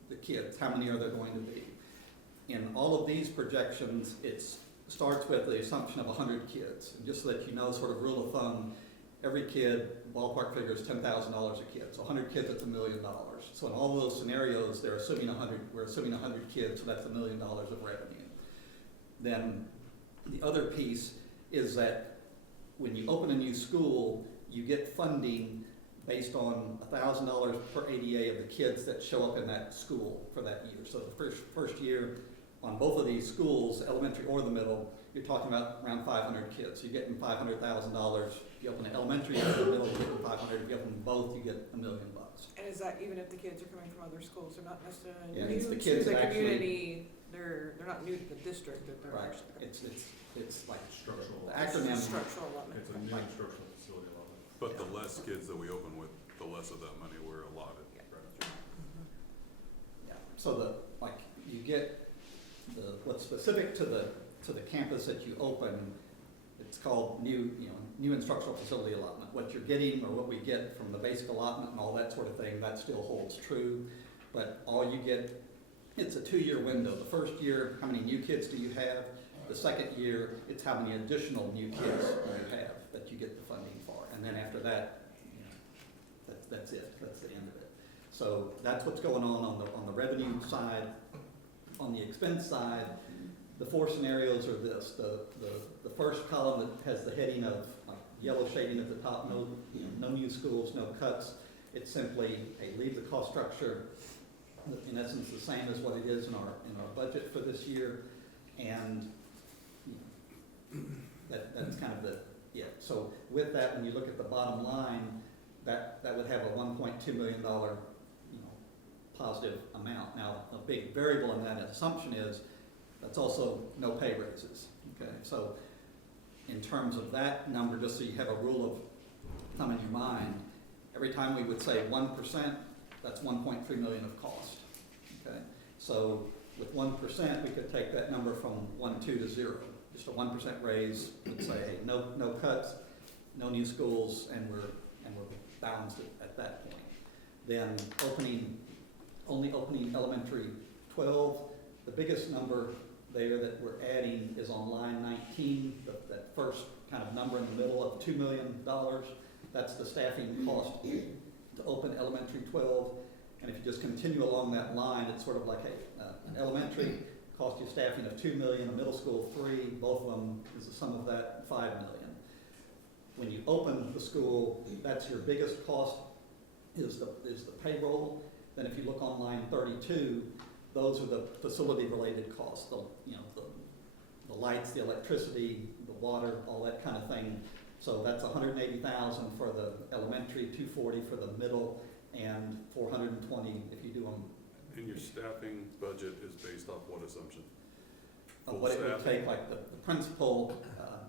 the kids, how many are there going to be? In all of these projections, it starts with the assumption of 100 kids. And just so that you know, sort of rule of thumb, every kid, ballpark figure is $10,000 a kid. So 100 kids, that's $1 million. So in all those scenarios, we're assuming 100 kids, so that's $1 million of revenue. Then the other piece is that when you open a new school, you get funding based on $1,000 per ADA of the kids that show up in that school for that year. So the first year on both of these schools, elementary or the middle, you're talking about around 500 kids. You're getting $500,000. If you open an elementary or the middle, you get 500. If you open both, you get $1 million. And is that even if the kids are coming from other schools? They're not necessarily Yeah, new it's the to kids the that actually- community. They're not new to the district, that they're Right. actually. It's like Structural. the acronym. Structural allotment. It's a new instructional facility allotment. But the less kids that we open with, the less of that money we're allotted. Yeah, so you get what's specific to the campus that you open, it's called new instructional facility allotment. What you're getting or what we get from the basic allotment and all that sort of thing, that still holds true. But all you get, it's a 2-year window. The first year, how many new kids do you have? The second year, it's how many additional new kids you have that you get the funding for. And then after that, that's it. That's the end of it. So that's what's going on the revenue side. On the expense side, the 4 scenarios are this. The first column that has the heading of like yellow shading at the top, no new schools, no cuts. It's simply, hey, leave the cost structure in essence the same as what it is in our budget for this year, and that's kind of So with that, when you look at the bottom line, that would have a $1.2 million positive amount. Now, a big variable in that assumption is that's also no pay raises. Okay, so in terms of that number, just so you have a rule of thumb in your mind, every time we would say 1%, that's 1.3 million of cost. Okay, so with 1%, we could take that number from 1.2 to 0. Just a 1% raise would say, hey, no cuts, no new schools, and we're balanced at that point. Then only opening elementary 12. The biggest number there that we're adding is on line 19, that first kind of number in the middle of $2 million. That's the staffing cost to open elementary 12. And if you just continue along that line, it's sort of like an elementary cost you staffing of $2 million, a middle school 3, both of them is the sum of that, $5 million. When you open the school, that's your biggest cost is the payroll. Then if you look on line 32, those are the facility-related costs, the lights, the electricity, the water, all that kind of thing. So that's $180,000 $380,000 for the elementary, $240 for the middle, and $420 if you do them. And your staffing budget is based off what assumption? Full What it would staffing? take, like the principal,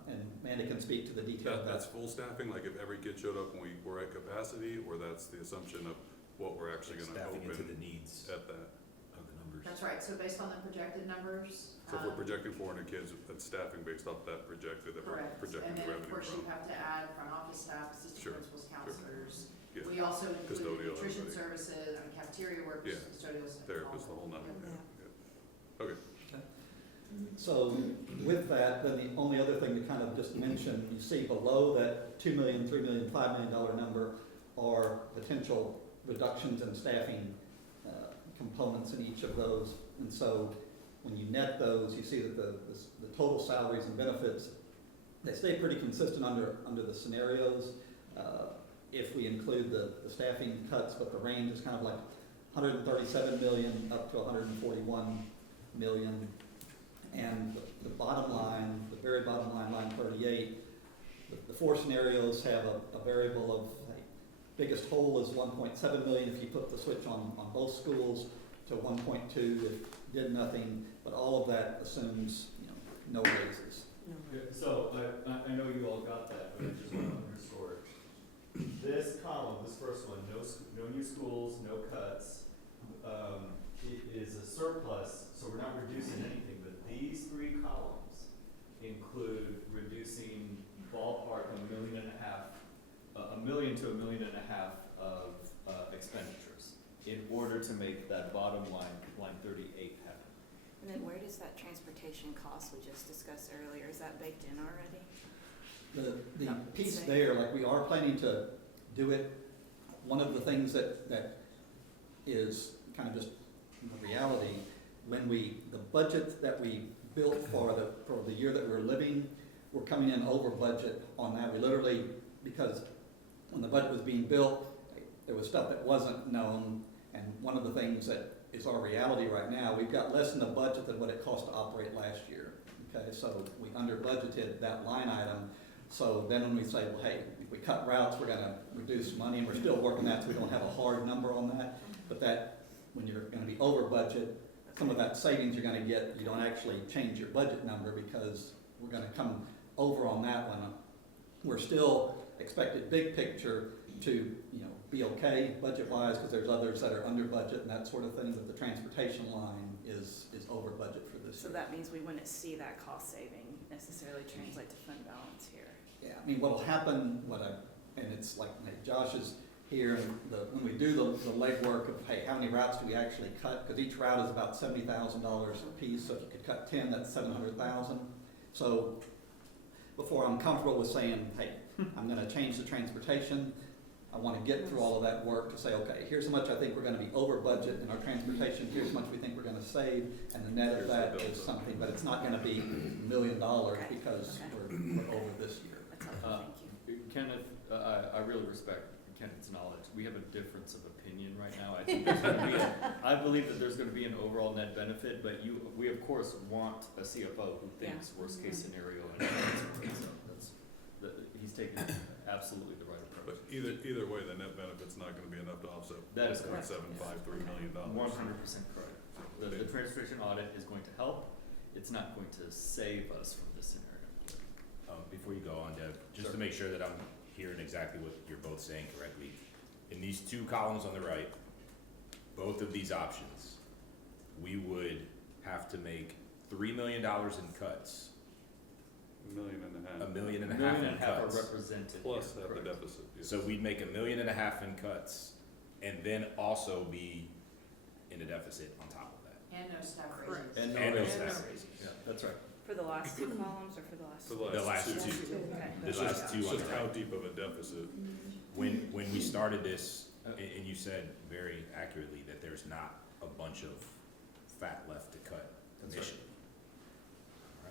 and Mandy can speak to the detail of That's that. full staffing, like if every kid showed up when we were at capacity, or that's the assumption of what we're actually gonna Staffing into the open needs at that? of the numbers. That's right, so based on the projected numbers. So if we're projecting 400 kids, that's staffing based off that projected, that we're Correct, projecting and the then of revenue course you from. have to add front office staff, assistant Sure, principals, sure. counselors. Yeah. We also include Custodial, nutrition everybody. services, cafeteria workers, Yeah. custodials. and Therapists, the all whole that. nine. Yeah. Yeah. Okay. So with that, then the only other thing to kind of just mention, you see below that $2 million, $3 million, $5 million number are potential reductions in staffing components in each of those. And so when you net those, you see that the total salaries and benefits, they stay pretty consistent under the scenarios. If we include the staffing cuts, but the range is kind of like 137 million up to 141 million. And the bottom line, the very bottom line, line 38, the four scenarios have a variable of, like, biggest hole is 1.7 million if you put the switch on both schools, to 1.2 if did nothing, but all of that assumes, no raises. So, I know you all got that, but I just want to underscore it. This column, this first one, no new schools, no cuts, it is a surplus, so we're not reducing anything, but these three columns include reducing ballpark $1.5 million, $1 million to $1.5 million of expenditures in order to make that bottom line, line 38 happen. And then where does that transportation cost we just discussed earlier, is that baked in already? The piece there, like we are planning to do it, one of the things that is kind of just the reality, when the budget that we built for the year that we're living, we're coming in over budget on that. We literally, because when the budget was being built, there was stuff that wasn't known, and one of the things that is our reality right now, we've got less in the budget than what it cost to operate last year. Okay, so we under budgeted that line item. So then when we say, well, hey, if we cut routes, we're gonna reduce money, and we're still working that, so we don't have a hard number on that. But that, when you're gonna be over budget, some of that savings you're gonna get, you don't actually change your budget number because we're gonna come over on that one. We're still expected big picture to, be okay budget-wise, because there's others that are under budget and that sort of thing, but the transportation line is over budget for this So year. that means we wouldn't see that cost saving necessarily translate to fund balance here. Yeah, I mean, what'll happen, and it's like, hey, Josh is here, and when we do the legwork of, hey, how many routes do we actually cut? Because each route is about $70,000 a piece, so if you could cut 10, that's 700,000. So before I'm comfortable with saying, hey, I'm gonna change the transportation, I wanna get through all of that work to say, okay, here's how much I think we're gonna be over budget in our transportation, here's how much we think we're gonna save, and the net of Here's that the is delta. something, but it's not gonna be $1 million Okay. because Okay. we're over this year. That's helpful, thank you. Kenneth, I really respect Kenneth's knowledge. We have a difference of opinion right now. I think there's gonna be I believe that there's gonna be an overall net benefit, but we of course want a CFO who thinks worst case scenario and he's taking absolutely the right approach. But either way, the net benefit's not gonna be enough to offset That is correct. $1.753 million. 100% correct. The transportation audit is going to help. It's not going to save us from this scenario. Before you go on, Deb, just to make sure that I'm hearing exactly what you're both saying correctly, in these two columns on the right, both of these options, we would have to make $3 million in cuts, $1.5 million. $1.5 million $1.5 million in cuts. are represented. Plus here, have the correct. deficit. Yes. So we'd make $1.5 million in cuts, and then also be in a deficit on top of that. And no staff raises. And no And no raises. staff raises. Yeah, that's right. For the last two columns or for the last? For The last two. Okay. The last two It's on the just how right. deep of a deficit. When we started this, and you said very accurately that there's not a bunch of fat left to cut That's right. initially.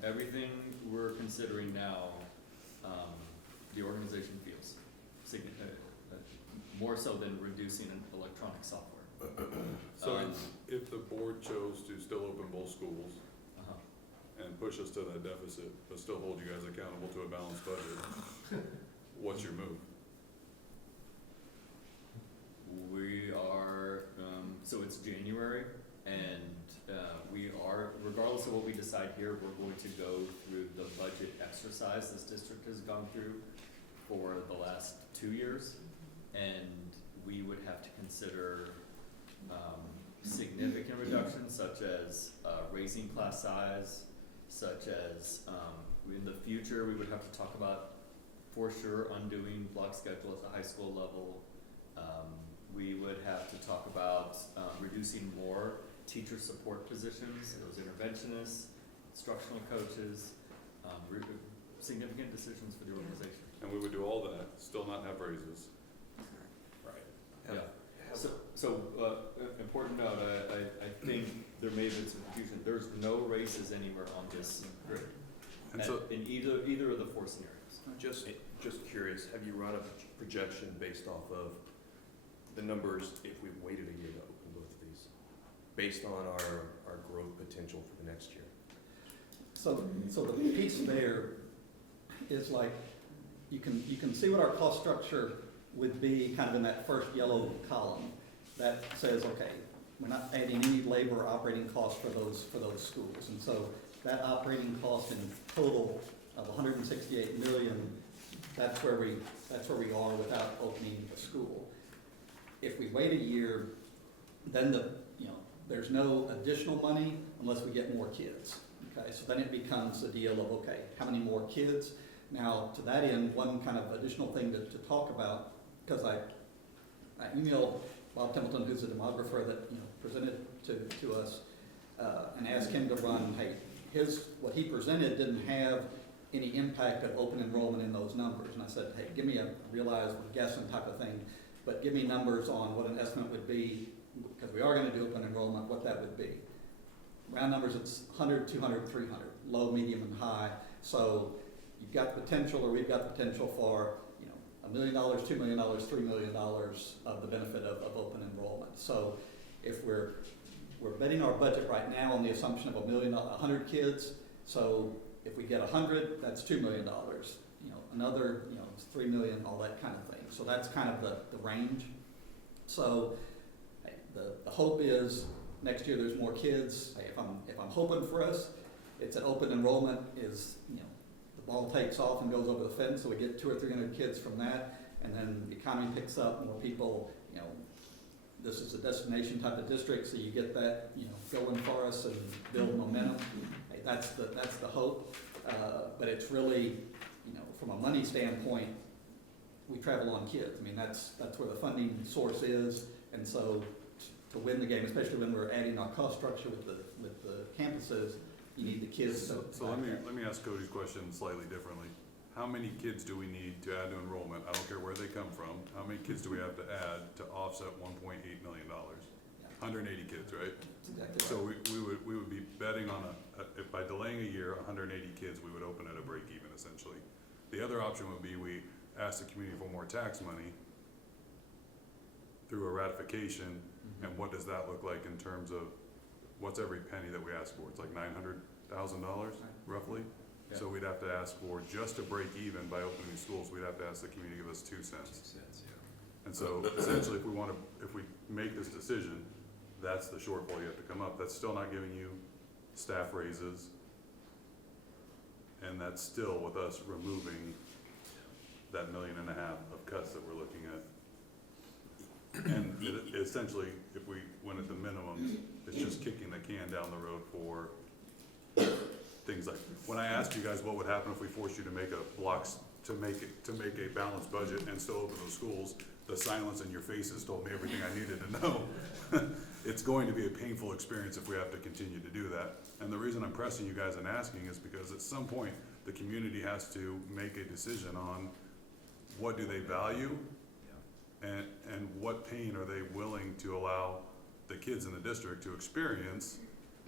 Everything we're considering now, the organization feels more so than reducing an electronic software. So if the board chose to still open both schools and push us to that deficit, but still hold you guys accountable to a balanced budget, what's your move? here, we're going to go through the budget exercise this district has gone through for the last 2 years. And we would have to consider, significant reductions such as, raising class size, such as, in the future, we would have to talk about, for sure, undoing block schedule at the high school level. We would have to talk about, reducing more teacher support positions, those interventionists, instructional coaches, significant decisions for the organization. And we would do all that, still not have raises. Yeah. Important note, I think there may have been some confusion, there's no raises anywhere on this grid. And so, In either of the 4 scenarios. Just curious, have you run a projection based off of the numbers if we waited a year to open both of these? Based on our growth potential for the next year? So the piece there is like, you can see what our cost structure would be kind of in that first yellow column that says, okay, we're not adding any labor or operating costs for those schools. And so that operating cost in total of 168 million, that's where we are without opening the school. If we wait a year, then there's no additional money unless we get more kids. Okay, so then it becomes a deal of, okay, how many more kids? Now, to that end, one kind of additional thing to talk about, because I emailed Bob Templeton, who's a demographer that presented to us, and asked him to run, hey, what he presented didn't have any impact of open enrollment in those numbers. And I said, hey, give me realize we're guessing type of thing, but give me numbers on what an estimate would be, because we are going to do open enrollment, what that would be. Round numbers, it's 100, 200, 300, low, medium, and high. So you've got the potential, or we've got the potential for $1 million, $2 million, $3 million of the benefit of open enrollment. So if we're betting our budget right now on the assumption of 100 kids, so if we get 100, that's $2 million. Another, it's 3 million, all that kind of thing. So that's kind of the range. So hey, the hope is next year there's more kids. Hey, if I'm hoping for us, it's an open enrollment is the ball takes off and goes over the fence, so we get 200 or 300 kids from that, and then the economy picks up, more people. This is a destination type of district, so you get that going for us and build momentum. Hey, that's the hope, but it's really from a money standpoint, we travel on kids. I mean that's where the funding source is, and so to win the game, especially when we're adding our cost structure with the campuses, you need the kids. so let me ask Cody's question slightly differently. How many kids do we need to add to enrollment? I don't care where they come from. How many kids do we have to add to offset $1.8 million? 180 kids, right? Exactly So we would be betting on if by delaying a year, 180 kids, we would open at a break even essentially. The other option would be we ask the community for more tax money through a ratification, and what does that look like in terms of what's every penny that we ask for? It's like $900,000 roughly. Yeah. So we'd have to ask for, just to break even by opening schools, we'd have to ask the community to give us 2 cents. And so essentially, if we make this decision, that's the shortfall you have to come up. That's still not giving you staff raises, and that's still with us removing that $1.5 million of cuts that we're looking at. And essentially, if we went at the minimum, it's just kicking the can down the road for things like, when I asked you guys what would happen if we forced you to make to make a balanced budget and still open those schools, the silence in your faces told me everything I needed to know. It's going to be a painful experience if we have to continue to do that. And the reason I'm pressing you guys and asking is because at some point, the community has to make a decision on what do they value, and what pain are they willing to allow the kids in the district to experience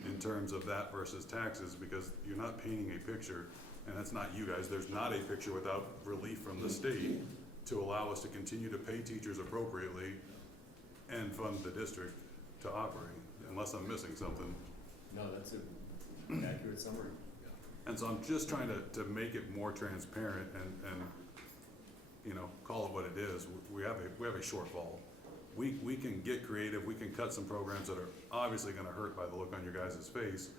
in terms of that versus taxes, because you're not painting a picture, and that's not you guys, there's not a picture without relief from the state to allow us to continue to pay teachers appropriately and fund the district to operate, unless I'm missing something. No, that's an accurate summary. And so I'm just trying to make it more transparent and call it what it is. We have a shortfall. We can get creative, we can cut some programs that are obviously gonna hurt by the look on your guys' face,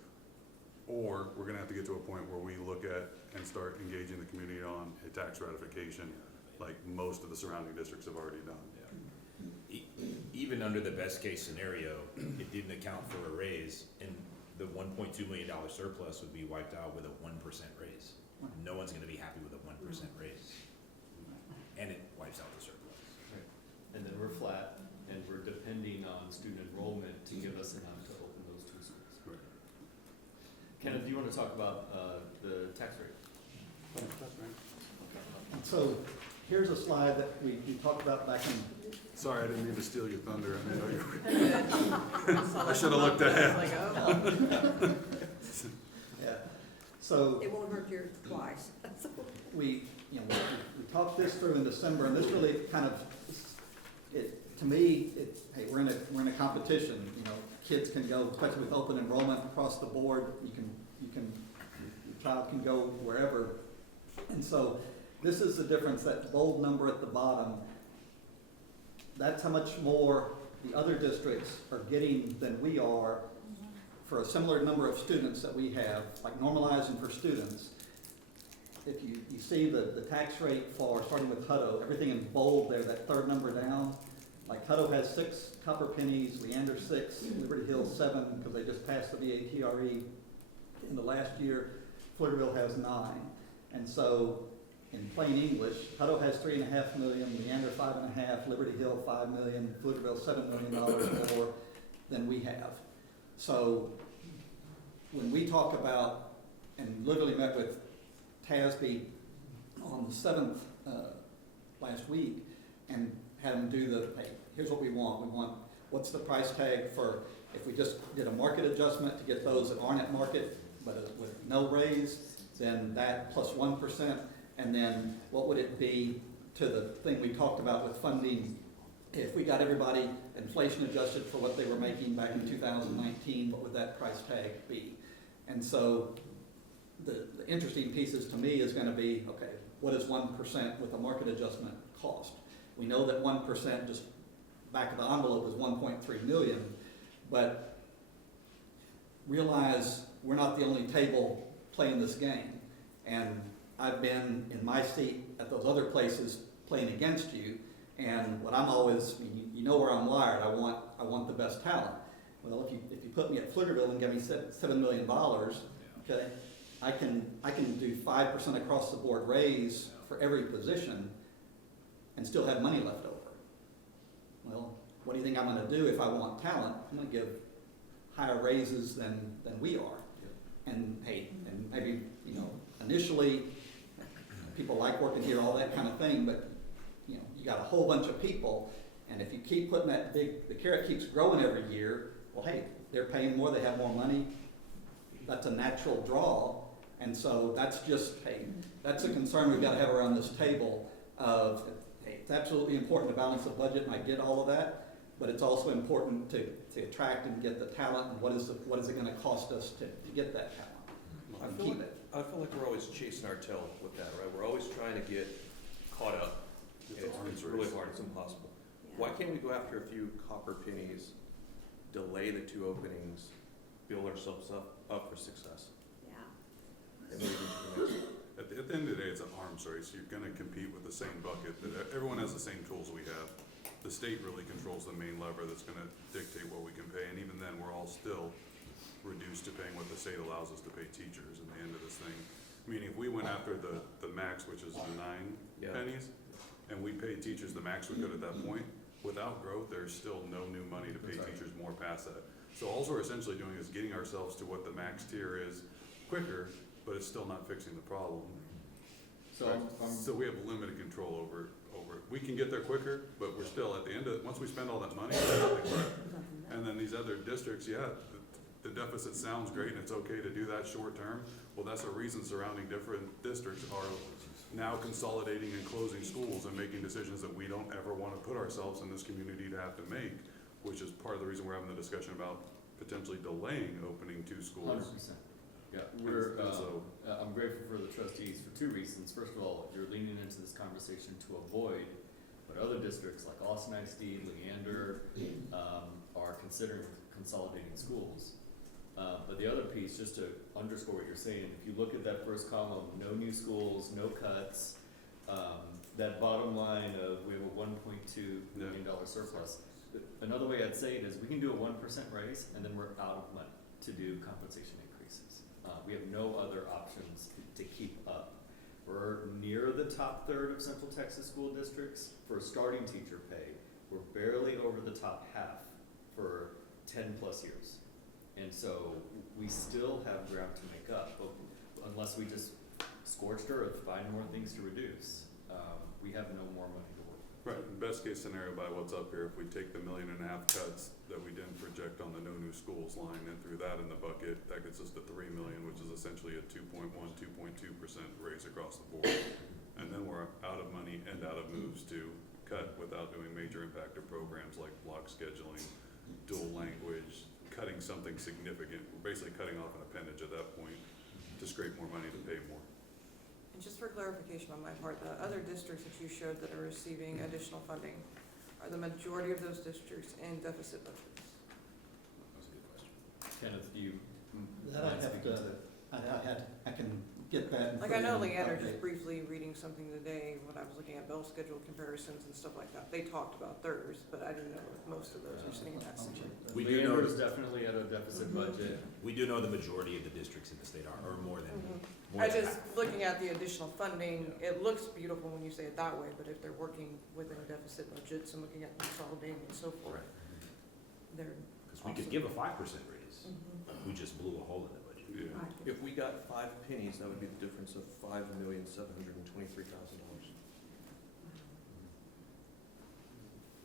or we're gonna have to get to a point where we look at and start engaging the community on a tax ratification, like most of the surrounding districts have already done. Even under the best case scenario, it didn't account for a raise, and the $1.2 million surplus would be wiped out with a 1% raise. No one's gonna be happy with a 1% raise, and it wipes out the surplus. And then we're flat, and we're depending on student enrollment to give us enough to open those two schools. Kenneth, do you want to talk about the tax rate? So here's a slide that we talked about back in, Sorry, I didn't mean to steal your thunder. I know you I should have looked ahead. Like, oh. yeah. So It won't hurt yours twice. we talked this through in December, and this really kind of, to me, hey, we're in a competition, kids can go, especially with open enrollment across the board, your child can go wherever. And so this is the difference, that bold number at the bottom, that's how much more the other districts are getting than we are for a similar number of students that we have, like normalizing for students. If you see the tax rate for, starting with Hutto, everything in bold there, that third number down, like Hutto has 6 copper pennies, Leander 6, Liberty Hill 7, because they just passed the VATRE in the last year, Pflugerville has 9. And so, in plain English, Hutto has $3.5 million, Leander 5.5, Liberty Hill $5 million, Pflugerville $7 million more than we have. So, when we talk about, and literally met with TASB on the 7th last week, and had them do hey, here's what we want. We want, what's the price tag for, if we just did a market adjustment to get those that aren't at market, but with no raise, then that plus 1%, and then what would it be to the thing we talked about with funding, if we got everybody inflation adjusted for what they were making back in 2019, what would that price tag be? And so the interesting pieces to me is gonna be, okay, what is 1% with a market adjustment cost? We know that 1%, just back of the envelope, is 1.3 million, but realize we're not the only table playing this game. And I've been in my seat at those other places playing against you, and what I'm always, you know where I'm wired, I want the best talent. Well, if you put me at Pflugerville and give me $7 million, okay, I can do 5% across the board raise for every position and still have money left over. Well, what do you think I'm gonna do if I want talent? I'm gonna give higher raises than we are. And hey, and maybe, initially, people like working here, all that kind of thing, but you got a whole bunch of people, and if you keep putting the carrot keeps growing every year, well, hey, they're paying more, they have more money. That's a natural draw, and so that's just, hey, that's a concern we've got to have around this table of, hey, it's absolutely important to balance the budget, and I get all of that, but it's also important to attract and get the talent, and what is it going to cost us to get that talent and keep it. I feel like we're always chasing our tail with that, right? We're always trying to get caught up. And it's really hard, it's impossible. Why can't we go after a few copper pennies, delay the 2 openings, build ourselves up for success? Yeah. And move into the next. At the end of the day, it's an arms race. You're gonna compete with the same bucket. Everyone has the same tools we have. The state really controls the main lever that's gonna dictate what we can pay, and even then, we're all still reduced to paying what the state allows us to pay teachers in the end of this thing. Meaning, if we went after the max, which is the 9 pennies, and we paid teachers the max we could at that point, without growth, there's still no new money to pay teachers more past that. So all we're essentially doing is getting ourselves to what the max tier is quicker, but it's still not fixing the problem. So we have limited control over it. We can get there quicker, but we're still at the end of, once we spend all that money, there's nothing left. And then these other districts, the deficit sounds great and it's okay to do that short term. Well, that's a reason surrounding different districts are now consolidating and closing schools and making decisions that we don't ever want to put ourselves in this community to have to make, which is part of the reason we're having the discussion about potentially delaying opening 2 schools. 100%. Yeah, I'm grateful for the trustees for 2 reasons. First of all, you're leaning into this conversation to avoid what other districts like Austin ISD, Leander, are considering consolidating schools. But the other piece, just to underscore what you're saying, if you look at that first column, no new schools, no cuts, that bottom line of we have a $1.2 million surplus. Another way I'd say it is we can do a 1% raise and then we're out of money to do compensation increases. We have no other options to keep up. We're near the top third of Central Texas school districts for starting teacher pay. We're barely over the top half for 10 plus years. And so we still have ground to make up, but unless we just scorched earth, find more things to reduce, we have no more money to work with. Right, best case scenario by what's up here, if we take the $1.5 million cuts that we didn't project on the no new schools line and threw that in the bucket, that gets us to $3 million, which is essentially a 2.1, 2.2% raise across the board. And then we're out of money and out of moves to cut without doing major impactor programs like block scheduling, dual language, cutting something significant. We're basically cutting off an appendage at that point to scrape more money to pay more. And just for clarification on my part, the other districts that you showed that are receiving additional funding, are the majority of those districts in deficit budgets? That's a good question. Kenneth, do you That mind speaking to that? I can get that. and Like, put I know in Leander update. just briefly reading something today when I was looking at bell schedule comparisons and stuff like that. They talked about theirs, but I didn't know if most of those are sitting in that I'll section. check that. We do know, Leander's definitely at a deficit budget. we do know the majority of the districts in the state are, or more than, Mhm. more I than just, half. looking at the additional funding, it looks beautiful when you say it that way, but if they're working within deficit budgets and looking at consolidating and so forth, they're. Because we could give a 5% raise, we just blew a hole in the budget. Yeah, If we got 5 pennies, that would be the difference of $5,723,000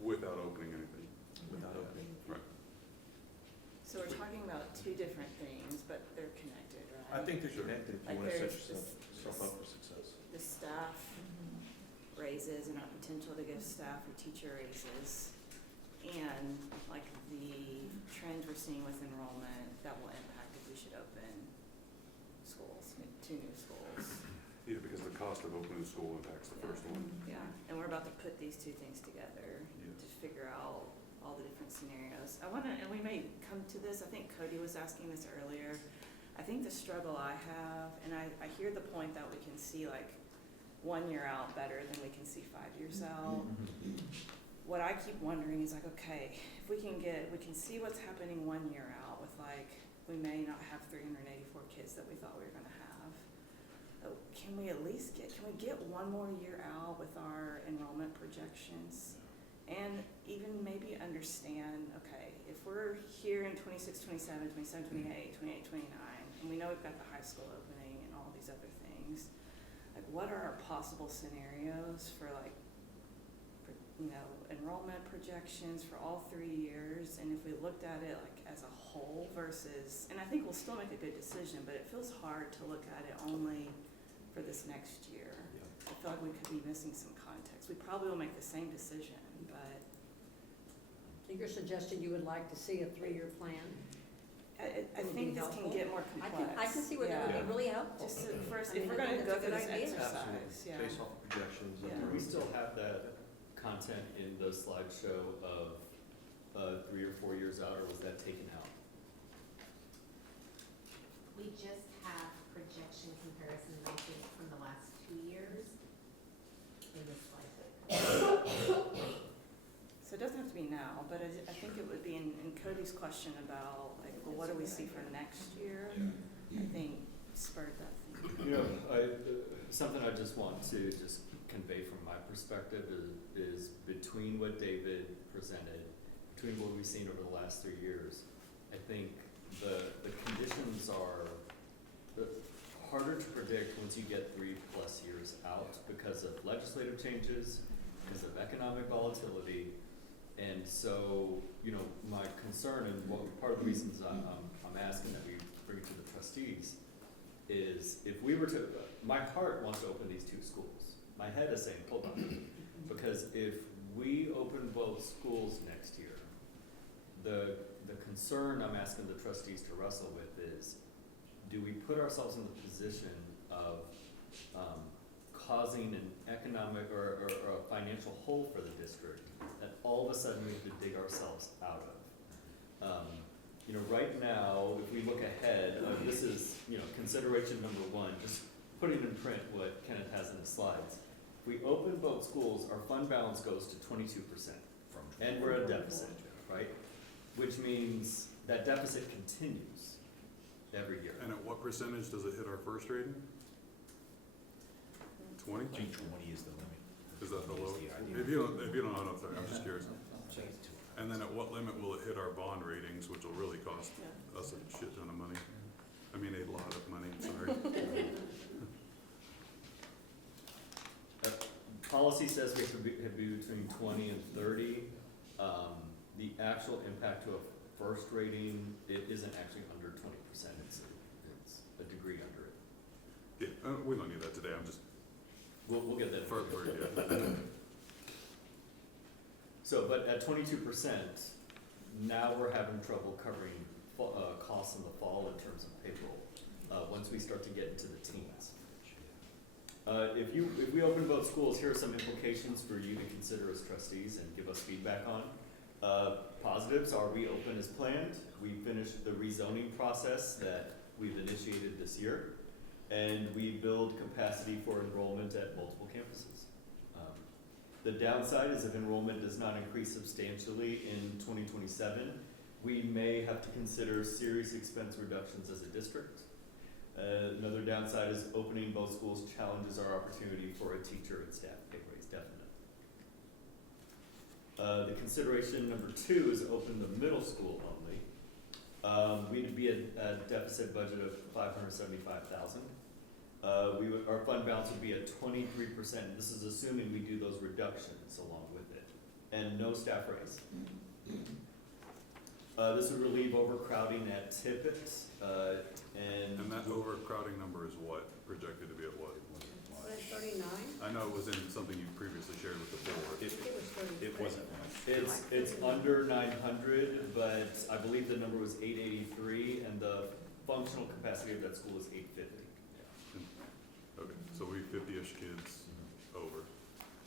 without opening anything. without opening. So we're talking about two different things, but they're connected, right? I think they're Sure. connected if you Like want to set there's yourself up for success. The staff raises and our potential to give staff or teacher raises, and like the trends we're seeing with enrollment that will impact if we should open schools, 2 new schools. Yeah, because the cost of opening a school impacts the first one. Yeah, and we're about to put these two things together Yes. to figure out all the different scenarios. I wanna, and we may come to this, I think Cody was asking this earlier. I think the struggle I have, and I hear the point that we can see like 1 year out better than we can see 5 years out. What I keep wondering is like, okay, if we can see what's happening 1 year out with like, we may not have 384 kids that we thought we were gonna have. Can we at least get one more year out with our enrollment projections? And even maybe understand, okay, if we're here in 26, 27, 27, 28, 28, 29, and we know we've got the high school opening and all these other things, like what are our possible scenarios for like, enrollment projections for all 3 years? And if we looked at it like as a whole versus, and I think we'll still make a good decision, but it feels hard to look at it only for this next year. I feel like we could be missing some context. We probably will make the same decision, but So you're suggesting you would like to see a 3-year plan? I Would think be this can helpful. get more I complex. can see where that would Yeah. be really helpful. Just to- first, I mean, if we're I gonna think go that's a through good this idea. exercise, yeah. Based off of projections. Yeah. Do we still have that content in the slideshow of 3 or 4 years out, or was that taken out? We just have projection comparisons, I think, from the last 2 years in this slide deck. So it doesn't have to be now, but I think it would be in Cody's question about, like, well, what do we see for next year? I think spurred that thing. You know, something I just want to just convey from my perspective is between what David presented, between what we've seen over the last 3 years, I think the conditions are harder to predict once you get 3+ years out because of legislative changes, because of economic volatility. And so, you know, my concern and what part of the reasons I'm asking that we bring it to the trustees is if we were to, my heart wants to open these 2 schools. My head is saying, hold on. Because if we open both schools next year, the concern I'm asking the trustees to wrestle with is, do we put ourselves in the position of causing an economic or a financial hole for the district that all of a sudden we have to dig ourselves out of? you know, right now, if we look ahead, this is, you know, consideration number one, just putting in print what Kenneth has in the slides. If we open both schools, our fund balance goes to 22%, and we're at a deficit, right? Which means that deficit continues every year. And at what percentage does it hit our first rating? 20? I think 20 is the limit. Is that the low? Is the idea. If you don't know, I'm just curious. And then at what limit will it hit our bond ratings, which will really cost us a shit ton of money? I mean, a lot of money, sorry. Policy says we have to be between 20 and 30. The actual impact to a first rating, it isn't actually under 20%, it's a degree under it. Yeah, we don't need that today, I'm just, We'll get that. yeah. So, but at 22%, now we're having trouble covering costs in the fall in terms of payroll, once we start to get into the teens. If we open both schools, here are some implications for you to consider as trustees and give us feedback on. Positives are we open as planned, we finished the rezoning process that we've initiated this year, and we build capacity for enrollment at multiple campuses. The downside is if enrollment does not increase substantially in 2027, we may have to consider serious expense reductions as a district. Another downside is opening both schools challenges our opportunity for a teacher and staff pay raise, definite. The consideration number 2 is open the middle school only. We'd be at a deficit budget of $575,000. Our fund balance would be at 23%. This is assuming we do those reductions along with it, and no staff raise. This would relieve overcrowding at Tippett, And that overcrowding number is what, projected to be at what? Was it 39? I know it was in something you previously shared with the board. I think it was 33. It wasn't much. It's under 900, but I believe the number was 883, and the functional capacity of that school is 850. Okay, so we 50-ish kids over,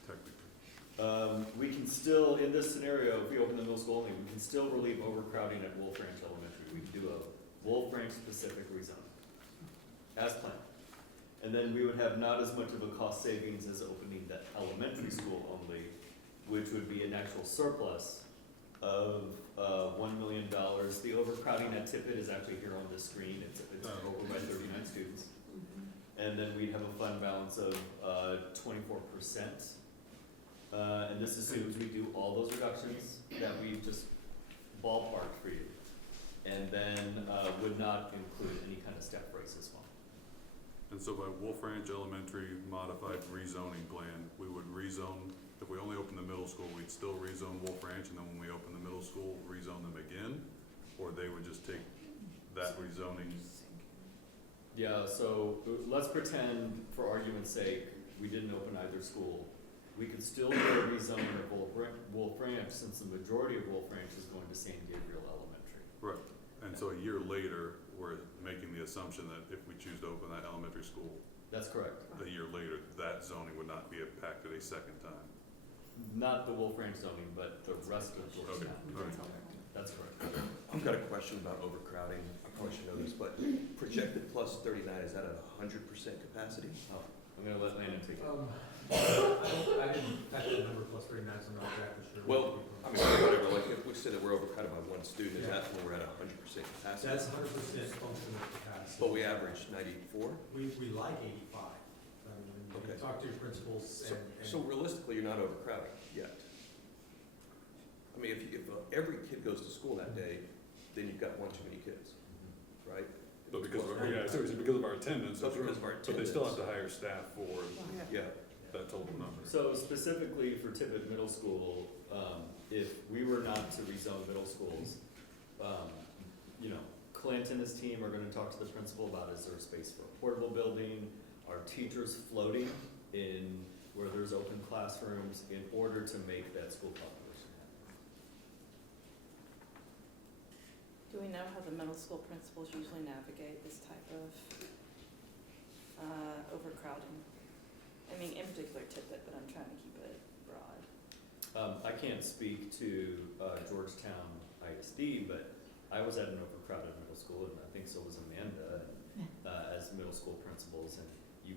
technically. We can still, in this scenario, if we open the middle school only, we can still relieve overcrowding at Wolf Ranch Elementary. We can do a Wolf Ranch specific rezoning, as planned. And then we would have not as much of a cost savings as opening the elementary school only, which would be an actual surplus of $1 million. The overcrowding at Tippett is actually here on this screen. It's over by 39 students. And then we'd have a fund balance of 24%. And this assumes we do all those reductions that we just ballparked for you. And then would not include any kind of step raise as well. And so by Wolf Ranch Elementary modified rezoning plan, we would rezone, if we only open the middle school, we'd still rezone Wolf Ranch, and then when we open the middle school, rezone them again? Or they would just take that rezoning? Yeah, so let's pretend, for argument's sake, we didn't open either school. We could still do a rezoning of Wolf Ranch, since the majority of Wolf Ranch is going to San Gabriel Elementary. Right, and so a year later, we're making the assumption that if we choose to open that elementary school, That's correct. a year later, that zoning would not be impacted a second time. Not the Wolf Ranch zoning, but the rest of Georgetown. Okay, all right. That's correct. I've got a question about overcrowding. I probably should know this, but projected plus 39, is that at 100% capacity? Oh, I'm gonna let Landon take it. I didn't factor the number plus 39, so I'm not exactly sure. Well, I mean, whatever, like if we said that we're overcrowded by one student, is that when we're at 100% capacity? That's 100% functional capacity. But we averaged 94? We like 85. I mean, you Okay. can talk to your principals and. So realistically, you're not overcrowding yet. I mean, if every kid goes to school that day, then you've got one too many kids, right? But because of our, yeah, so it's because of our attendance, But because of our but they still have attendance. to hire staff for Yeah, that total number. So specifically for Tippett Middle School, if we were not to rezone middle schools, you know, Clint and his team are gonna talk to the principal about is there a space for a portable building? Are teachers floating in where there's open classrooms in order to make that school population happen? Do we know how the middle school principals usually navigate this type of overcrowding? I mean, in particular Tippett, but I'm trying to keep it broad. I can't speak to Georgetown ISD, but I was at an overcrowded middle school, and I think so was Amanda, as middle school principals. And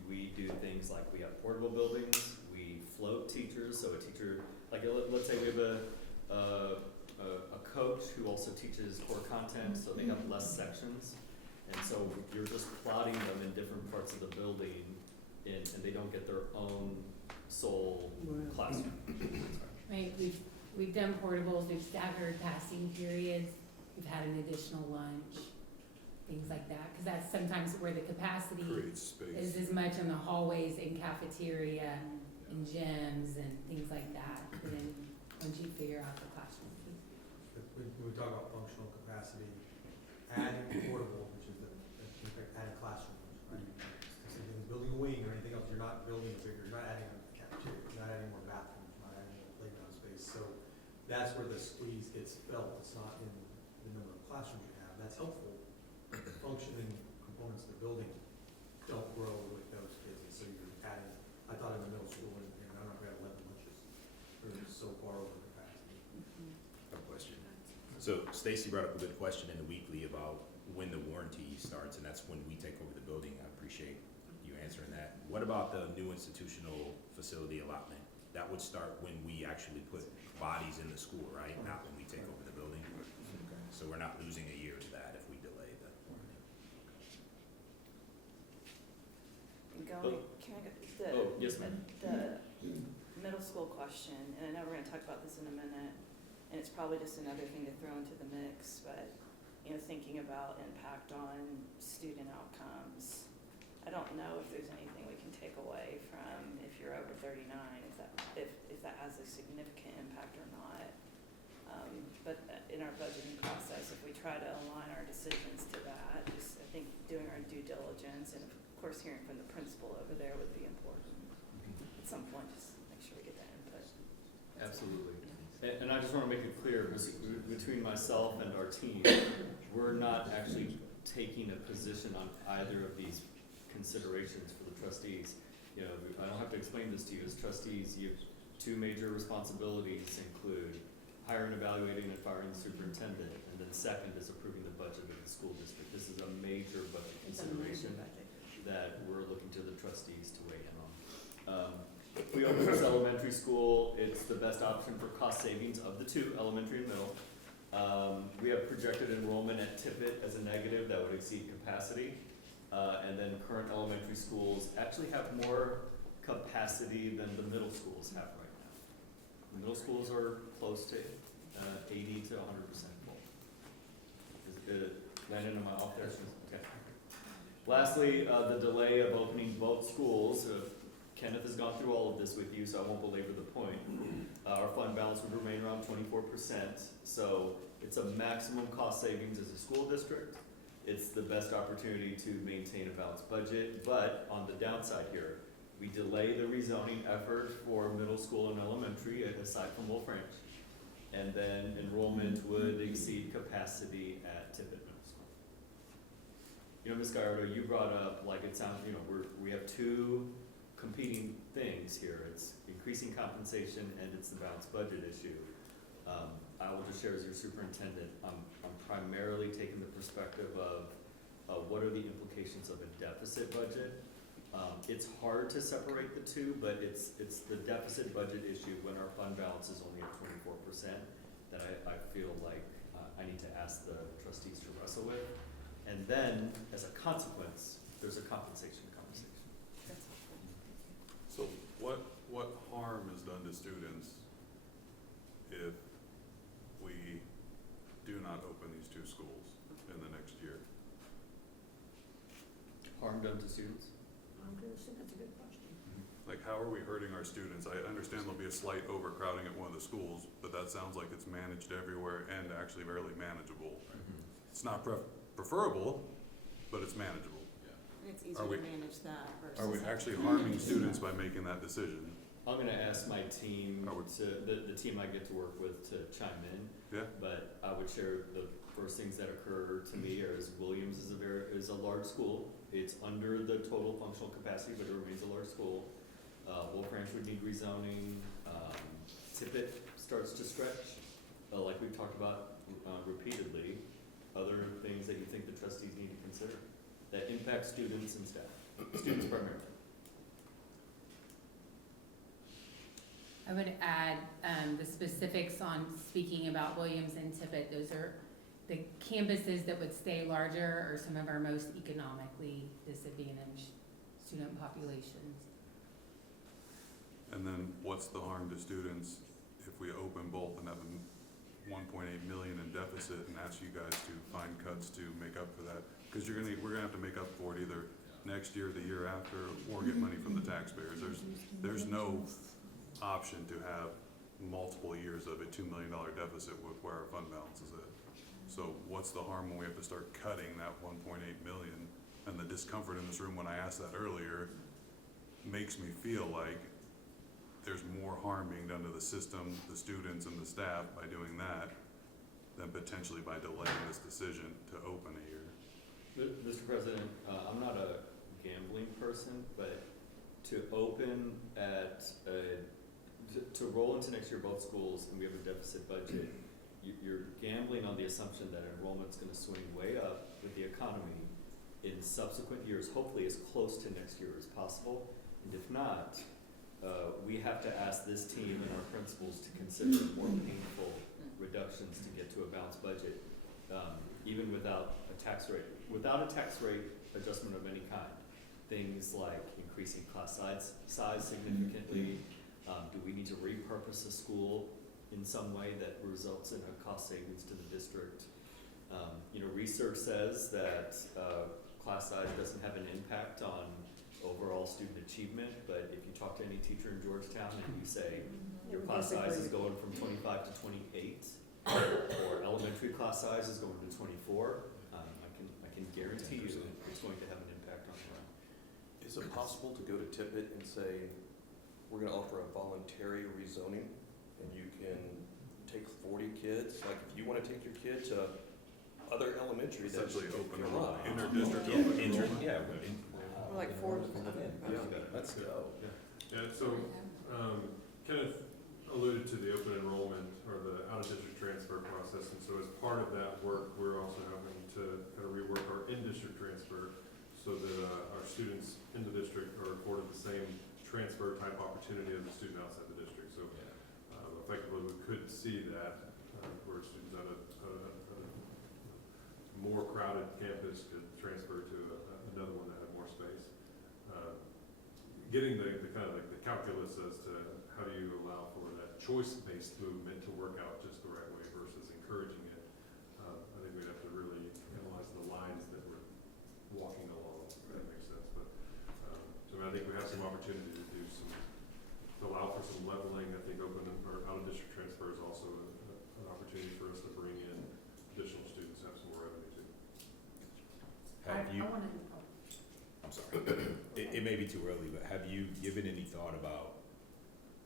we do things like we have portable buildings, we float teachers, so a teacher, like let's say we have a coach who also teaches core content, so they have less sections. And so you're just plotting them in different parts of the building, and they don't get their own sole classroom. Right, we've done portables, we've staggered passing periods, we've had an additional lunch, things like that, because that's sometimes where the capacity Creates is space. as much in the hallways and cafeteria and gyms and things like that, and then once you figure out the classroom piece. When we talk about functional capacity, adding portable, which is adding classrooms, right? So building a wing or anything else, you're not building a bigger, you're not adding a cafeteria, you're not adding more bathrooms, you're not adding more playground space. So that's where the squeeze gets felt. It's not in the number of classrooms you have. That's helpful. The functioning components of the building don't grow with those kids. And so you're adding, I thought in the middle school, and I don't know if we had 11 lunches. We're so far over capacity. A question. So Stacy brought up a good question in the weekly about when the warranty starts, and that's when we take over the building. I appreciate you answering that. What about the new institutional facility allotment? That would start when we actually put bodies in the school, right? Not when we take over the building. So we're not losing a year to that if we delay the warranty. Can I go, Oh, yes, ma'am. the middle school question, and I know we're gonna talk about this in a minute, and it's probably just another thing to throw into the mix, but, you know, thinking about impact on student outcomes. I don't know if there's anything we can take away from if you're over 39, if that has a significant impact or not. But in our budgeting process, if we try to align our decisions to that, just, I think doing our due diligence, and of course hearing from the principal over there would be important. At some point, just make sure we get that input. Absolutely. And I just want to make it clear, between myself and our team, we're not actually taking a position on either of these considerations for the trustees. You know, I don't have to explain this to you. As trustees, you have two major responsibilities include hiring, evaluating, and firing the superintendent, and then second is approving the budget of the school district. This is a major budget consideration that we're looking to the trustees to weigh in on. If we open this elementary school, it's the best option for cost savings of the two, elementary and middle. We have projected enrollment at Tippett as a negative that would exceed capacity. And then current elementary schools actually have more capacity than the middle schools have right now. The middle schools are close to 80 to 100% full. Landon, am I off there? Okay. Lastly, the delay of opening both schools. Kenneth has gone through all of this with you, so I won't belabor the point. Our fund balance would remain around 24%, so it's a maximum cost savings as a school district. It's the best opportunity to maintain a balanced budget, but on the downside here, we delay the rezoning effort for middle school and elementary, aside from Wolf Ranch. And then enrollment would exceed capacity at Tippett Middle School. You know, Ms. Gallardo, you brought up, like, it sounds, you know, we have two competing things here. It's increasing compensation and it's the balanced budget issue. I will just share as your superintendent, I'm primarily taking the perspective of what are the implications of a deficit budget. It's hard to separate the two, but it's the deficit budget issue when our fund balance is only at 24% that I feel like I need to ask the trustees to wrestle with. And then, as a consequence, there's a compensation conversation. That's helpful. So what harm is done to students if we do not open these two schools in the next year? Harm done to students? That's a good question. Like, how are we hurting our students? I understand there'll be a slight overcrowding at one of the schools, but that sounds like it's managed everywhere and actually fairly manageable. It's not preferable, but it's manageable. And it's easier to manage that versus. Are we actually harming students by making that decision? I'm gonna ask my team, the team I get to work with, to chime in. Yeah. But I would share the first things that occur to me is Williams is a large school. It's under the total functional capacity, but it remains a large school. Wolf Ranch would need rezoning. Tippett starts to stretch, like we've talked about repeatedly. other things that you think the trustees need to consider that impact students and staff, students primarily. I would add, the specifics on speaking about Williams and Tippett. Those are the campuses that would stay larger are some of our most economically disadvantaged student populations. And then what's the harm to students if we open both and have a 1.8 million in deficit and ask you guys to find cuts to make up for that? Because we're gonna have to make up for it either next year, the year after, or get money from the taxpayers. There's no option to have multiple years of a $2 million deficit with where our fund balance is at. So what's the harm when we have to start cutting that 1.8 million? And the discomfort in this room when I asked that earlier makes me feel like there's more harm being done to the system, the students and the staff by doing that than potentially by delaying this decision to open a year. Mr. President, I'm not a gambling person, but to open at, to roll into next year both schools and we have a deficit budget, you're gambling on the assumption that enrollment's gonna swing way up with the economy in subsequent years, hopefully as close to next year as possible. And if not, we have to ask this team and our principals to consider more painful reductions to get to a balanced budget, even without a tax rate adjustment of any kind. Things like increasing class size significantly. Do we need to repurpose a school in some way that results in a cost savings to the district? Research says that class size doesn't have an impact on overall student achievement, but if you talk to any teacher in Georgetown and you say your class size is going from 25 to 28, or elementary class size is going to 24, I can guarantee you it's going to have an impact on that. Is it possible to go to Tippett and say, we're gonna offer a voluntary rezoning, and you can take 40 kids, like if you wanna take your kid to other elementary, that's Essentially open enrollment. inter-district Yeah, open enrollment. Or like four. Let's go. Yeah, so, Kenneth alluded to the open enrollment or the out-of-district transfer process, and so as part of that work, we're also having to kind of rework our in-district transfer so that our students in the district are afforded the same transfer type opportunity as the student outside the district. So effectively, we could see that where students on a more crowded campus could transfer to another one that had more space. Getting the kind of like the calculus as to how do you allow for that choice-based movement to work out just the right way versus encouraging it. I think we'd have to really analyze the lines that we're walking along, if that makes sense. But so I think we have some opportunity to do some, to allow for some leveling. I think open or out-of-district transfer is also an opportunity for us to bring in additional students, have some more revenue too. I'm sorry, it may be too early, but have you given any thought about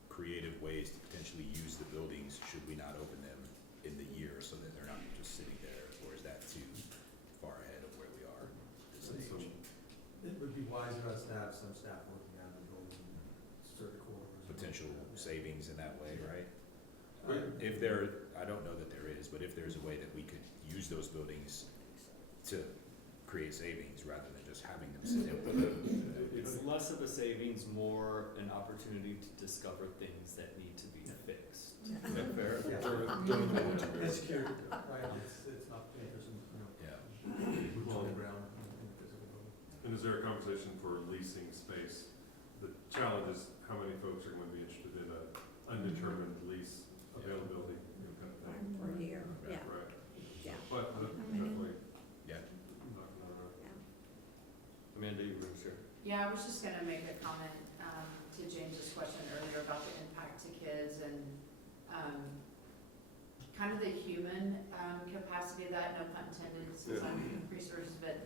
creative ways to potentially use the buildings should we not open them in the year so that they're not just sitting there, or is that too far ahead of where we are at this age? It would be wiser for us to have some staff working out of the building, certain quarters. Potential savings in that way, right? Uh, If there, I don't know that there is, but if there's a way that we could use those buildings to create savings rather than just having them sit empty. It's less of a savings, more an opportunity to discover things that need to be fixed. Is that fair? Yeah. It's security, right, it's not, there's some, Yeah. boots on the ground in the physical building. And is there a conversation for leasing space? The challenge is how many folks are going to be interested in an undetermined lease availability, kind of thing. Per year, yeah, Right. yeah. But definitely Yeah. knocking on our. Amanda, you were going to share? Yeah, I was just gonna make a comment, to James's question earlier about the impact to kids and, kind of the human, capacity of that, no pun intended, since I'm resources, but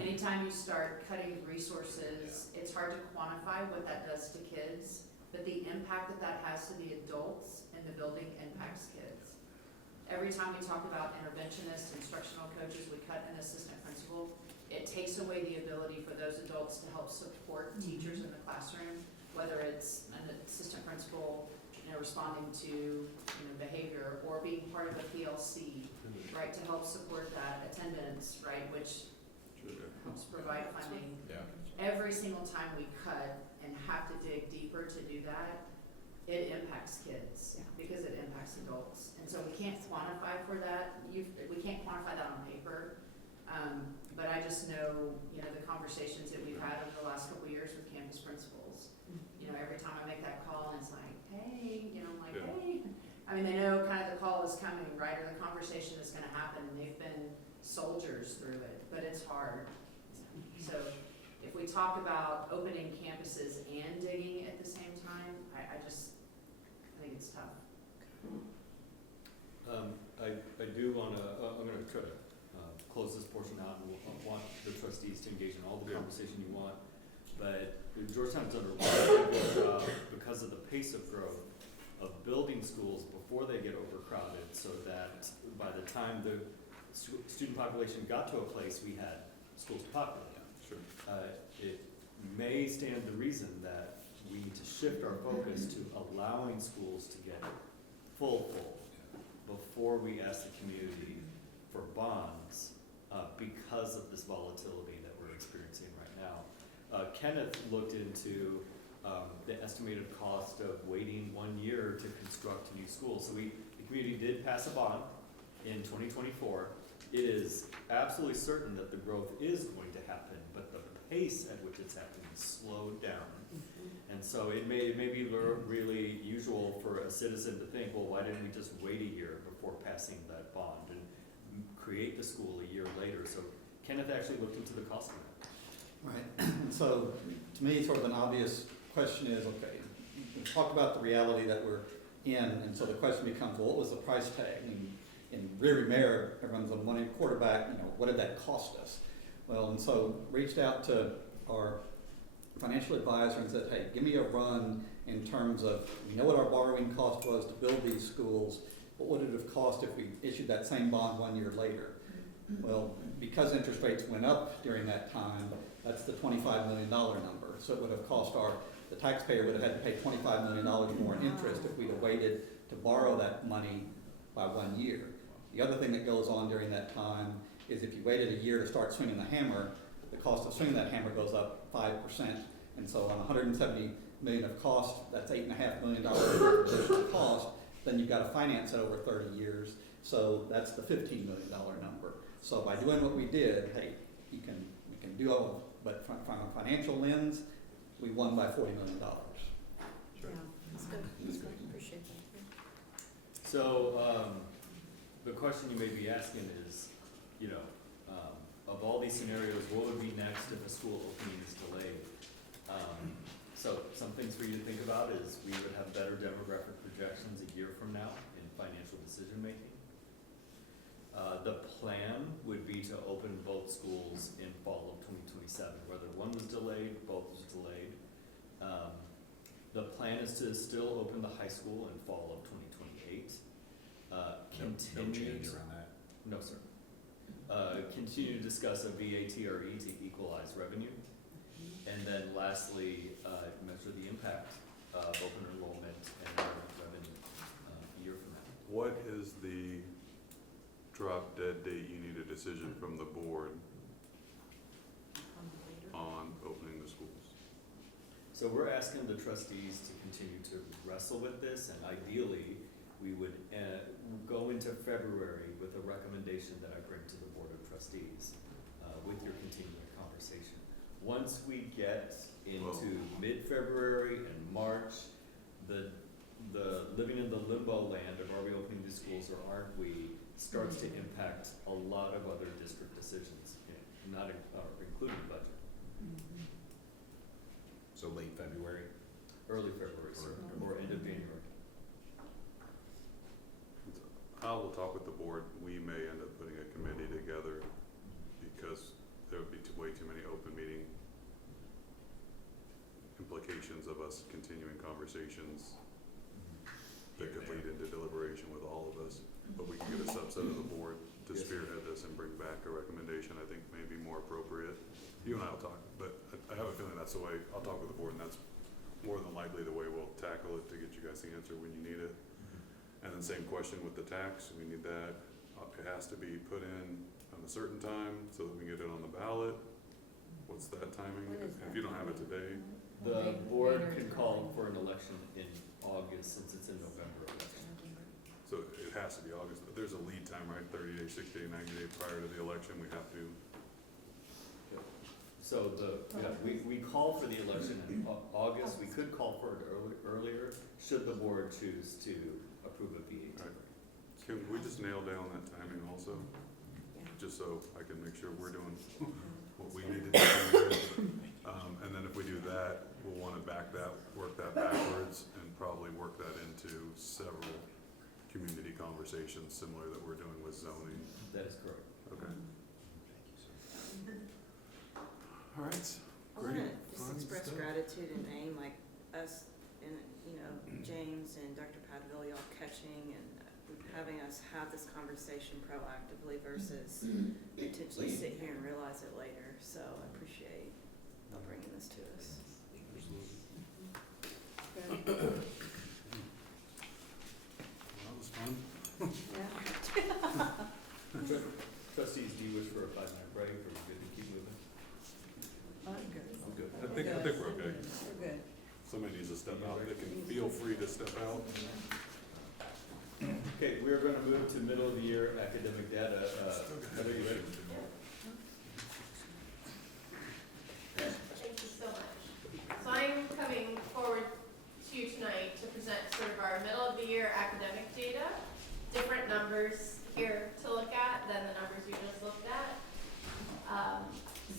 anytime you start cutting resources, it's hard to quantify what that does to kids, but the impact that that has to the adults in the building impacts kids. Every time we talk about interventionists, instructional coaches, we cut an assistant principal. It takes away the ability for those adults to help support teachers in the classroom, whether it's an assistant principal, responding to, behavior, or being part of a PLC, right, to help support that attendance, right, which helps provide funding. Yeah. Every single time we cut and have to dig deeper to do that, it impacts kids, because it impacts adults. And so we can't quantify for that, we can't quantify that on paper. But I just know, the conversations that we've had over the last couple of years with campus principals. Every time I make that call and it's like, hey, I'm like, Yeah. hey. I mean, they know kind of the call is coming, right, or the conversation is gonna happen, and they've been soldiers through it, but it's hard. So if we talk about opening campuses and digging at the same time, I think it's tough. I do wanna, I'm gonna try to close this portion out, and we'll want the trustees to engage in all the Yeah. conversation you want. But Georgetown's done a really good job, because of the pace of growth, of building schools before they get overcrowded, so that by the time the student population got to a place, we had schools populated. Sure. It may stand to reason that we need to shift our focus to allowing schools to get full before we ask the community for bonds, because of this volatility that we're experiencing right now. Kenneth looked into the estimated cost of waiting 1 year to construct a new school. So the community did pass a bond in 2024. It is absolutely certain that the growth is going to happen, but the pace at which it's happening is slowed down. And so it may be really usual for a citizen to think, well, why didn't we just wait a year before passing that bond and create the school a year later? So Kenneth actually looked into the cost of that. Right, and so to me, sort of an obvious question is, okay, we talked about the reality that we're in, and so the question becomes, well, what was the price tag? In rearview mirror, everyone's a money quarterback, what did that cost us? Well, and so reached out to our financial advisor and said, hey, give me a run in terms of, we know what our borrowing cost was to build these schools, what would it have cost if we issued that same bond 1 year later? Well, because interest rates went up during that time, that's the $25 million number. So it would have cost the taxpayer would have had to pay $25 million more in interest if we'd have waited to borrow that money by 1 year. The other thing that goes on during that time is if you waited a year to start swinging the hammer, the cost of swinging that hammer goes up 5%. And so on $170 million of cost, that's $8.5 million of additional cost, then you've got to finance it over 30 years. So that's the $15 million number. So by doing what we did, hey, you can do all, but from a financial lens, we won by $40 million. Yeah, that's good. That's good. Appreciate that. So, the question you may be asking is, of all these scenarios, what would be next if a school opening is delayed? So some things for you to think about is we would have better demographic projections a year from now in financial decision making. The plan would be to open both schools in fall of 2027, whether one was delayed, both was delayed. The plan is to still open the high school in fall of 2028. No change around that? No, sir. Continue to discuss a VATRE to equalize revenue. And then lastly, measure the impact of open enrollment and revenue a year from now. What is the drop dead date you need a decision from the board on opening the schools? So we're asking the trustees to continue to wrestle with this, and ideally, we would go into February with a recommendation that I bring to the Board of Trustees with your continuing conversation. Once we get into mid-February and March, the living in the limbo land of are we opening these schools or aren't we starts to impact a lot of other district decisions, not including budget. So late February? Early February, sir, or end of January. I will talk with the board. We may end up putting a committee together because there would be way too many open meeting implications of us continuing conversations that could lead into deliberation with all of us. But we can get a subset of the board to spearhead this and bring back a recommendation I think may be more appropriate. You and I will talk, but I have a feeling that's the way, I'll talk with the board, and that's more than likely the way we'll tackle it to get you guys the answer when you need it. And then same question with the tax, we need that. it has to be put in at a certain time so that we get it on the ballot. What's that timing? When is If that you don't have it today, The board can call for an election in August since it's in November election. so it has to be August. There's a lead time, right? 30 days, 60 days, 90 days prior to the election, we have to. So we call for the election in August, we could call for it earlier, should the board choose to approve a VA. Right. Can we just nail down that timing also? Just so I can make sure we're doing what we need to do. And then if we do that, we'll wanna work that backwards and probably work that into several community conversations similar that we're doing with zoning. That is correct. Okay. All right, I great. wanna just Fun express stuff. gratitude and name like us and, you know, James and Dr. Padaville, y'all catching and having us have this conversation proactively versus potentially sit here and realize it later. So I appreciate y'all bringing this to us. Well, that was fun. Trustees, do you wish for a 5-minute break, or are we good to keep moving? I'm good. I'm good. I think we're okay. We're good. Somebody needs to step out. They can feel free to step out. Okay, we're gonna move to middle of the year academic data. Heather, you ready? Thank you so much. So I'm coming forward to you tonight to present sort of our middle of the year academic data. Different numbers here to look at than the numbers you just looked at.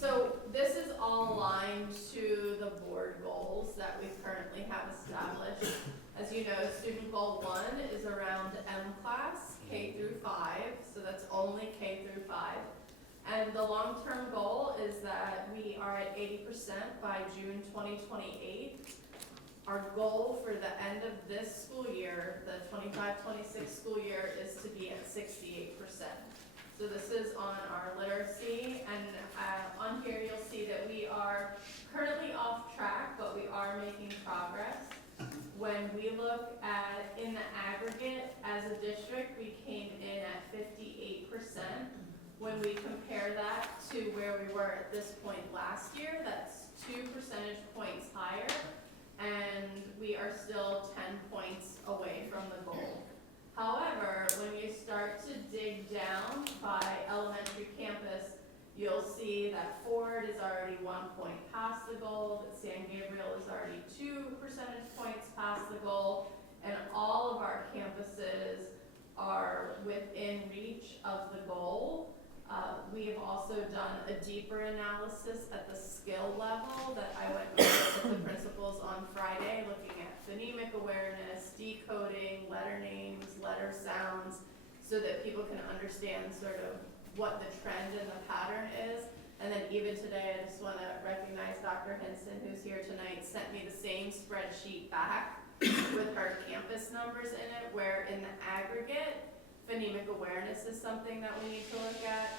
So this is all aligned to the board goals that we currently have established. As you know, student goal 1 is around M-class, K through 5, so that's only K through 5. And the long-term goal is that we are at 80% by June 2028. Our goal for the end of this school year, the 25-26 school year, is to be at 68%. So this is on our literacy, and on here you'll see that we are currently off track, but we are making progress. When we look at, in the aggregate, as a district, we came in at 58%. When we compare that to where we were at this point last year, that's 2 percentage points higher, and we are still 10 points away from the goal. However, when you start to dig down by elementary campus, you'll see that Ford is already 1 point past the goal, that San Gabriel is already 2 percentage points past the goal, and all of our campuses are within reach of the goal. We have also done a deeper analysis at the skill level that I went over with the principals on Friday, looking at phonemic awareness, decoding, letter names, letter sounds, so that people can understand sort of what the trend and the pattern is. And then even today, I just want to recognize Dr. Henson, who's here tonight, sent me the same spreadsheet back with her campus numbers in it, where in the aggregate, phonemic awareness is something that we need to look at.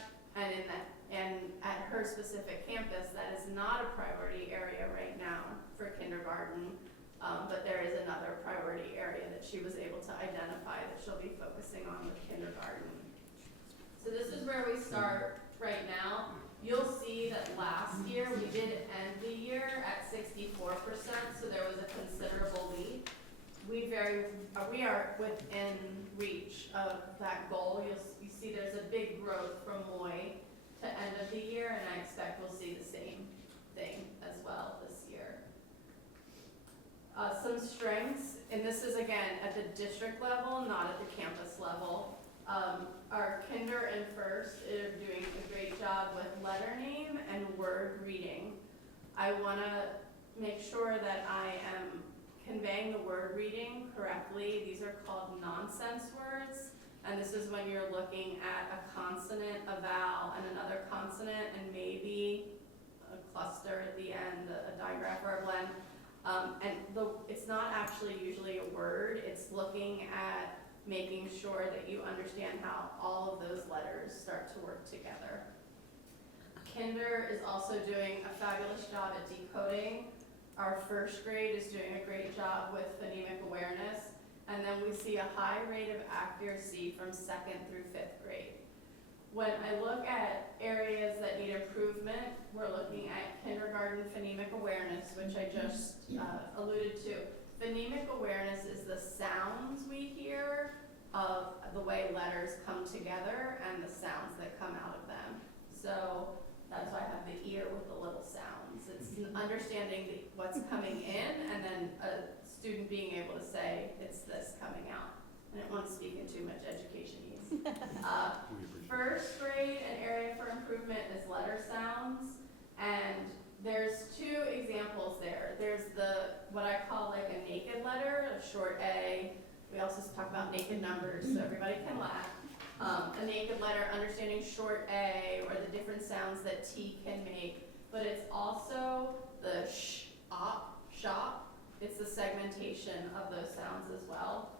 And at her specific campus, that is not a priority area right now for kindergarten, but there is another priority area that she was able to identify that she'll be focusing on with kindergarten. So this is where we start right now. You'll see that last year we did end the year at 64%, so there was a considerable leap. We are within reach of that goal. You see there's a big growth from Moy to end of the year, and I expect we'll see the same thing as well this year. Some strengths, and this is again at the district level, not at the campus level. Our kinder and first are doing a great job with letter name and word reading. I want to make sure that I am conveying the word reading correctly. These are called nonsense words, and this is when you're looking at a consonant, a vowel, and another consonant, and maybe a cluster at the end, a digraph or a blend. It's not actually usually a word. It's looking at making sure that you understand how all of those letters start to work together. Kinder is also doing a fabulous job at decoding. Our first grade is doing a great job with phonemic awareness. and then we see a high rate of accuracy from 2nd through 5th grade. When I look at areas that need improvement, we're looking at kindergarten phonemic awareness, which I just alluded to. Phonemic awareness is the sounds we hear of the way letters come together and the sounds that come out of them. So that's why I have the ear with the little sounds. It's understanding what's coming in and then a student being able to say, it's this coming out. I didn't want to speak in too much education needs. First grade, an area for improvement is letter sounds, and there's two examples there. There's what I call like a naked letter, a short A. We also talk about naked numbers, so everybody can laugh. A naked letter, understanding short A, or the different sounds that T can make, but it's also the sh, op, shop. It's the segmentation of those sounds as well.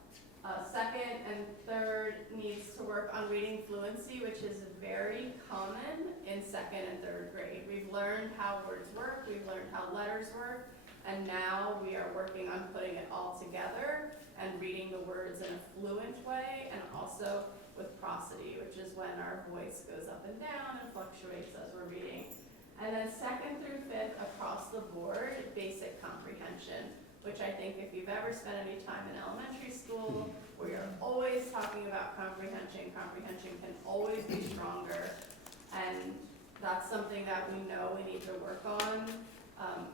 Second and third needs to work on reading fluency, which is very common in 2nd and 3rd grade. We've learned how words work, we've learned how letters work, and now we are working on putting it all together and reading the words in a fluent way, and also with prosody, which is when our voice goes up and down and fluctuates as we're reading. And then 2nd through 5th across the board, basic comprehension, which I think if you've ever spent any time in elementary school, where you're always talking about comprehension can always be stronger. And that's something that we know we need to work on.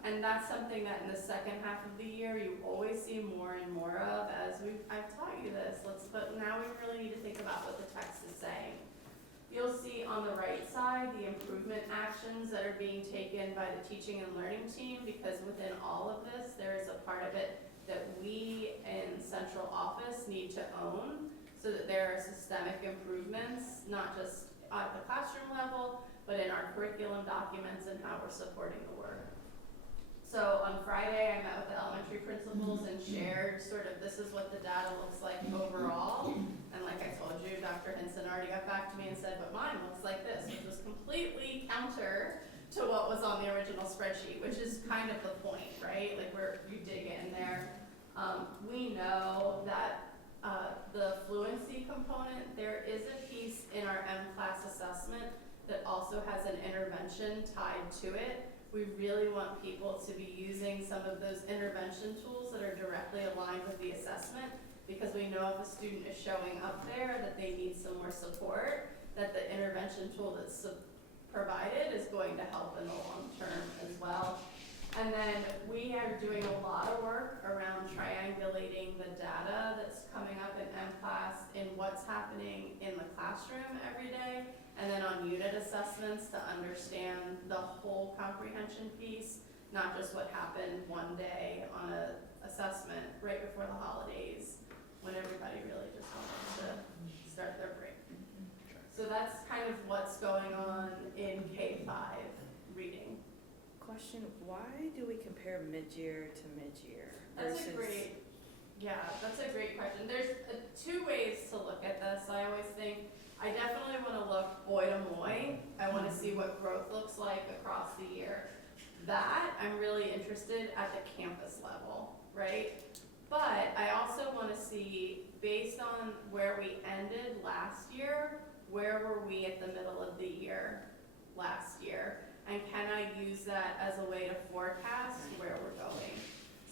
And that's something that in the second half of the year, you always see more and more of as I've taught you this, but now we really need to think about what the text is saying. You'll see on the right side the improvement actions that are being taken by the teaching and learning team, because within all of this, there is a part of it that we in central office need to own, so that there are systemic improvements, not just at the classroom level, but in our curriculum documents and how we're supporting the work. So on Friday, I met with the elementary principals and shared sort of this is what the data looks like overall. And like I told you, Dr. Hinson already got back to me and said, but mine looks like this, which was completely counter to what was on the original spreadsheet, which is kind of the point, right? Like you dig in there. We know that the fluency component, there is a piece in our M-class assessment that also has an intervention tied to it. We really want people to be using some of those intervention tools that are directly aligned with the assessment, because we know if a student is showing up there that they need some more support, that the intervention tool that's provided is going to help in the long term as well. And then we are doing a lot of work around triangulating the data that's coming up in M-class in what's happening in the classroom every day, and then on unit assessments to understand the whole comprehension piece, not just what happened one day on an assessment right before the holidays when everybody really just wanted to start their break. So that's kind of what's going on in K-5 reading. Question, why do we compare mid-year to mid-year versus? That's a great question. There's two ways to look at this. I always think I definitely want to look boy to moi. I want to see what growth looks like across the year. That I'm really interested at the campus level, right? But I also want to see, based on where we ended last year, where were we at the middle of the year last year? And can I use that as a way to forecast where we're going?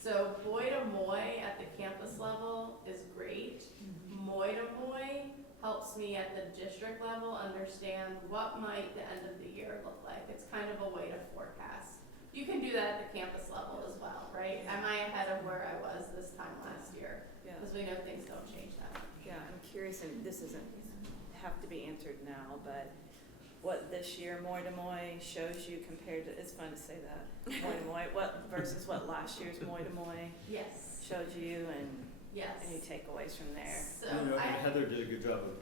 So boy to moi at the campus level is great. Moi to moi helps me at the district level understand what might the end of the year look like. It's kind of a way to forecast. You can do that at the campus level as well, right? Am I ahead of where I was this time last year? Yeah. Because we know things don't change that. Yeah, I'm curious, and this doesn't have to be answered now, but what this year moi to moi shows you compared to, it's fun to say that, moi to moi, what versus what last year's moi to moi Yes. showed you, and Yes. any takeaways from there. So And Heather did a good job of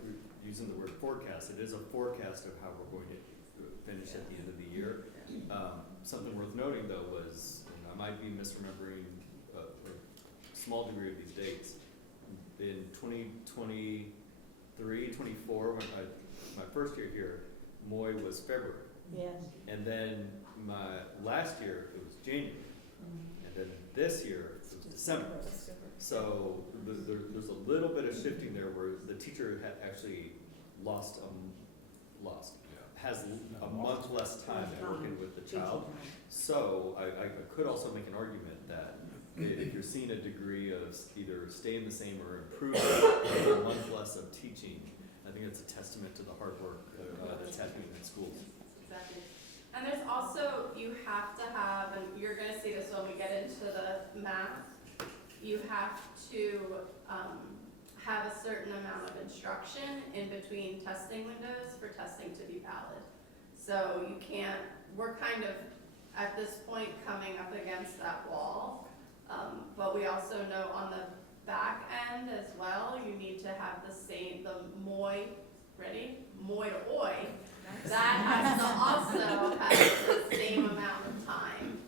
using the word forecast. It is a forecast of how we're going to finish at the end of the year. Something worth noting though was, and I might be misremembering a small degree of these dates, in 2023, 24, when my first year here, moi was February. Yes. And then my last year, it was January. And then this year, it was December. So there's a little bit of shifting there where the teacher had actually has a month less time working with the child. So I could also make an argument that if you're seeing a degree of either staying the same or improving, with a month less of teaching, I think it's a testament to the hard work that's happening in schools. Exactly. And there's also, you have to have, and you're gonna see this when we get into the math, you have to have a certain amount of instruction in between testing windows for testing to be valid. So you can't, we're kind of, at this point, coming up against that wall. But we also know on the back end as well, you need to have the same, the moi to oi, that has to also have the same amount of time,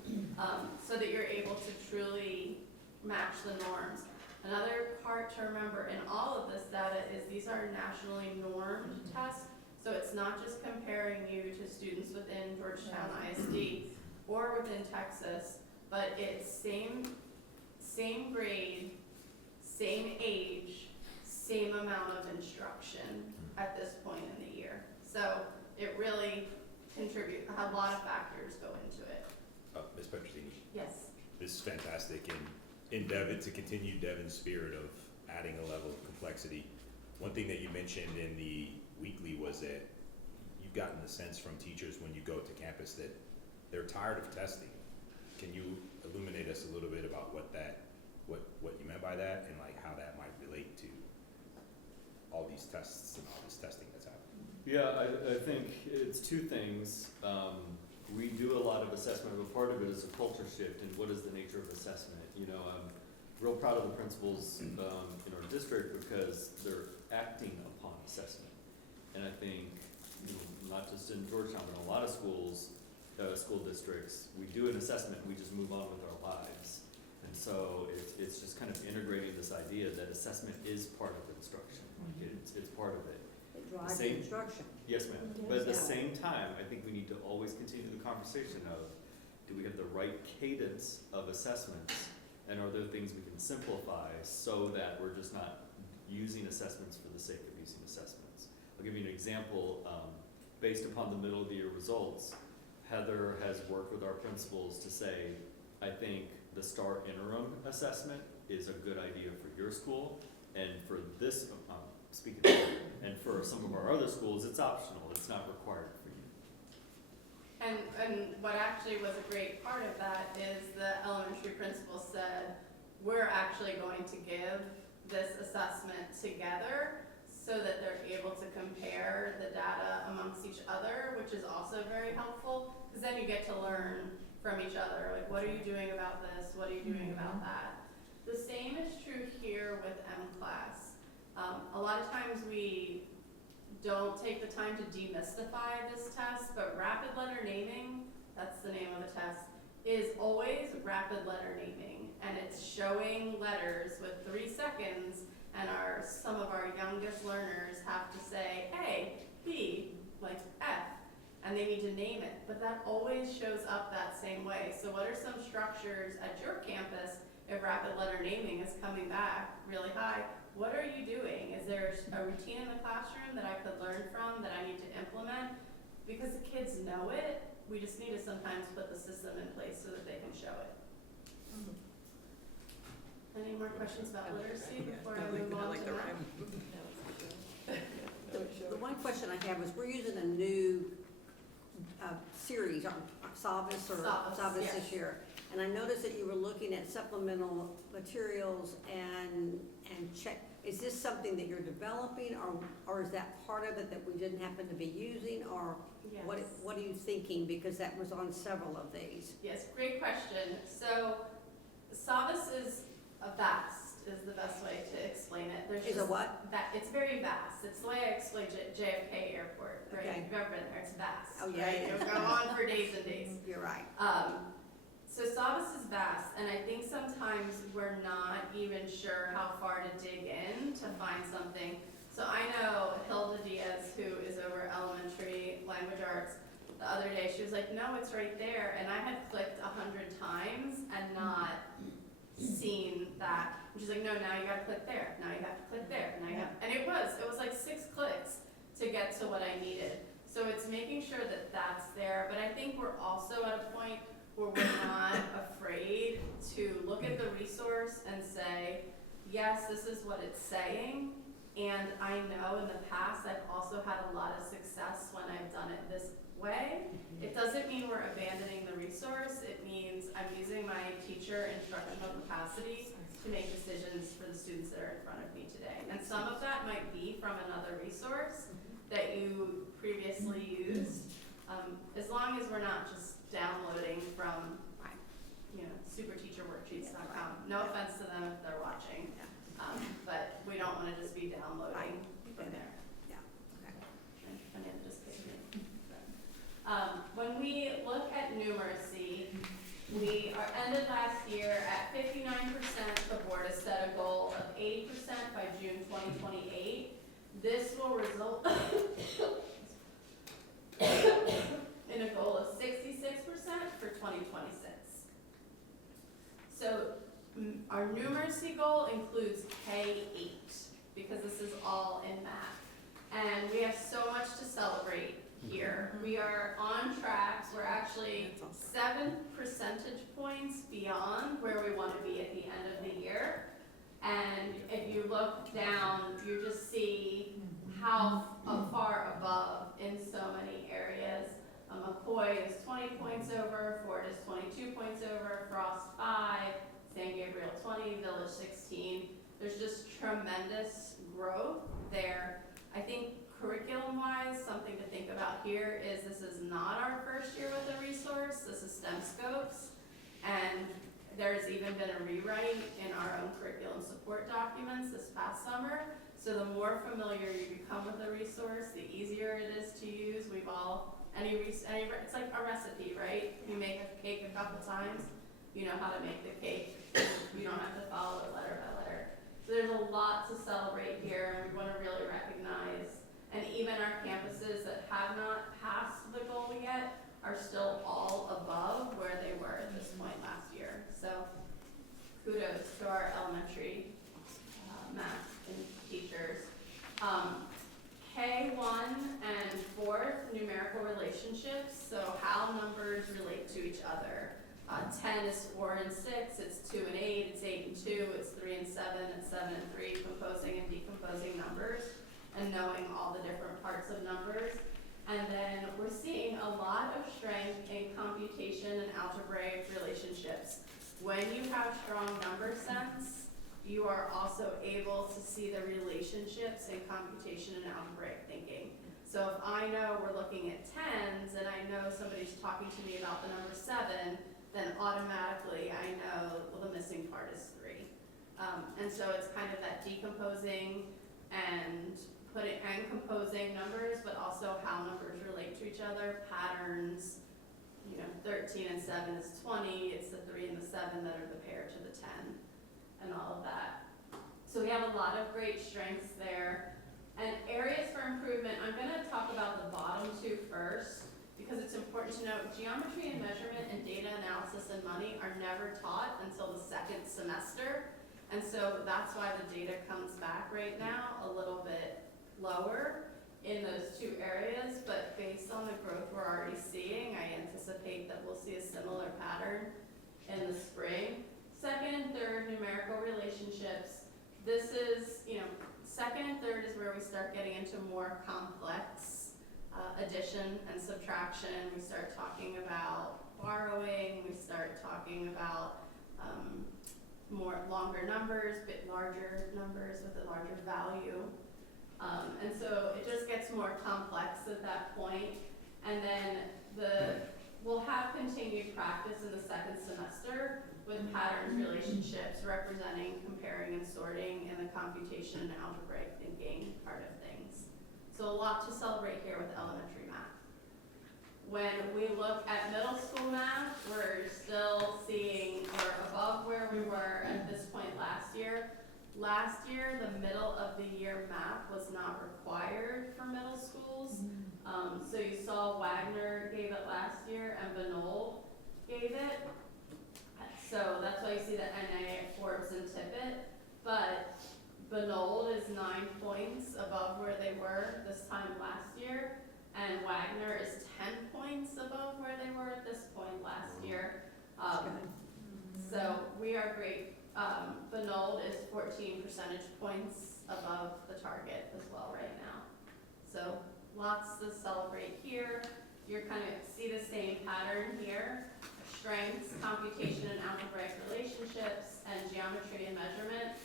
so that you're able to truly match the norms. Another part to remember in all of this data is these are nationally normed tests, so it's not just comparing you to students within Georgetown ISD or within Texas, but it's same grade, same age, same amount of instruction at this point in the year. So it really contributes, a lot of factors go into it. Ms. Petrosini, Yes. this is fantastic, and in Devon, to continue Devon's spirit of adding a level of complexity, one thing that you mentioned in the weekly was that you've gotten the sense from teachers when you go to campus that they're tired of testing. Can you illuminate us a little bit about what you meant by that, and like how that might relate to all these tests and all this testing that's happening? Yeah, I think it's two things. We do a lot of assessment, but part of it is a culture shift and what is the nature of assessment. You know, I'm real proud of the principals in our district because they're acting upon assessment. And I think, you know, not just in Georgetown, but in a lot of schools, school districts, we do an assessment and we just move on with our lives. And so it's just kind of integrating this idea that assessment is part of instruction. Like it's part of it. It drives Same- instruction. Yes, ma'am. But at the same time, I think we need to always continue the conversation of, do we have the right cadence of assessments? And are there things we can simplify so that we're just not using assessments for the sake of using assessments? I'll give you an example. Based upon the middle of the year results, Heather has worked with our principals to say, I think the STAR interim assessment is a good idea for your school, and for this, speaking of, and for some of our other schools, it's optional, it's not required for you. And what actually was a great part of that is the elementary principal said, we're actually going to give this assessment together so that they're able to compare the data amongst each other, which is also very helpful, because then you get to learn from each other, like what are you doing about this, what are you doing about that. The same is true here with M-Class. A lot of times we don't take the time to demystify this test, but rapid letter naming, that's the name of the test, is always rapid letter naming. And it's showing letters with 3 seconds, and some of our youngest learners have to say A, B, like F, and they need to name it. But that always shows up that same way. So what are some structures at your campus if rapid letter naming is coming back really high? What are you doing? Is there a routine in the classroom that I could learn from that I need to implement? Because the kids know it, we just need to sometimes put the system in place so that they can show it. Any more questions about literacy before I move on to that? The one question I have was, we're using a new series on Savas Savas, yes. this year. And I noticed that you were looking at supplemental materials and check, is this something that you're developing, or is that part of it that we didn't happen to be using, or Yes. what are you thinking? Because that was on several of these. Yes, great question. So Savas is vast, is the best way to explain it. There's Is a what? It's very vast. It's the way I explained JFK Airport, right? Okay. If you've ever been there, it's vast. Oh, yeah, right? it is. It'll go on for days and days. You're right. So Savas is vast, and I think sometimes we're not even sure how far to dig in to find something. So I know Hilda Diaz, who is over elementary language arts, the other day, she was like, no, it's right there, and I had clicked 100 times and not seen that. And she's like, no, now you gotta click there, now you have to click there, now you have, and it was like 6 clicks to get to what I needed. So it's making sure that that's there, but I think we're also at a point where we're not afraid to look at the resource and say, yes, this is what it's saying, and I know in the past I've also had a lot of success when I've done it this way. It doesn't mean we're abandoning the resource, it means I'm using my teacher instructional capacity to make decisions for the students that are in front of me today. And some of that might be from another resource that you previously used, as long as we're not just downloading from, superteacherworksheets.com. No offense to them if they're watching, but we don't want to just be downloading from there. Yeah, okay. And just kidding me. When we look at numeracy, we ended last year at 59%. The board has set a goal of 80% by June 2028. This will result in a goal of 66% for 2026. So our numeracy goal includes K-8 because this is all in math. And we have so much to celebrate here. We are on track. We're actually 7 percentage points beyond where we want to be at the end of the year. And if you look down, you just see how far above in so many areas. McCoy is 20 points over, Ford is 22 points over, Frost 5, San Gabriel 20, Village 16. There's just tremendous growth there. I think curriculum-wise, something to think about here is this is not our first year with a resource. This is STEM Scopes, and there's even been a rewrite in our own curriculum support documents this past summer. So the more familiar you become with the resource, the easier it is to use. We've all, it's like a recipe, right? You make a cake a couple times, you know how to make the cake. You don't have to follow it letter by letter. So there's a lot to celebrate here, and we want to really recognize, and even our campuses that have not passed the goal yet are still all above where they were at this point last year. So kudos to our elementary math and teachers. K1 and 4th, numerical relationships, so how numbers relate to each other. 10 is 4 and 6, it's 2 and 8, it's 8 and 2, it's 3 and 7, it's 7 and 3, composing and decomposing numbers, and knowing all the different parts of numbers. And then we're seeing a lot of strength in computation and algebraic relationships. When you have strong number sense, you are also able to see the relationships in computation and algebraic thinking. So if I know we're looking at 10s and I know somebody's talking to me about the number 7, then automatically I know, well, the missing part is 3. And so it's kind of that decomposing and composing numbers, but also how numbers relate to each other, patterns. 13 and 7 is 20, it's the 3 and the 7 that are the pair to the 10, and all of that. So we have a lot of great strengths there. And areas for improvement, I'm gonna talk about the bottom 2 first, because it's important to note geometry and measurement and data analysis and money are never taught until the 2nd semester. And so that's why the data comes back right now a little bit lower in those 2 areas, but based on the growth we're already seeing, I anticipate that we'll see a similar pattern in the spring. 2nd and 3rd, numerical relationships. This is, 2nd and 3rd is where we start getting into more complex addition and subtraction. We start talking about borrowing, we start talking about more longer numbers, bit larger numbers with a larger value. And so it just gets more complex at that point. And then we'll have continued practice in the 2nd semester with patterns, relationships, representing, comparing, and sorting, and the computation and algebraic thinking part of things. So a lot to celebrate here with elementary math. When we look at middle school math, we're still seeing we're above where we were at this point last year. Last year, the middle of the year math was not required for middle schools. So you saw Wagner gave it last year and Benold gave it. So that's why you see the NA at Forbes and Tippett. But Benold is 9 points above where they were this time last year. And Wagner is 10 points above where they were at this point last year. So we are great. Benold is 14 percentage points above the target as well right now. So lots to celebrate here. You're kind of see the same pattern here. Strengths, computation and algebraic relationships, and geometry and measurement.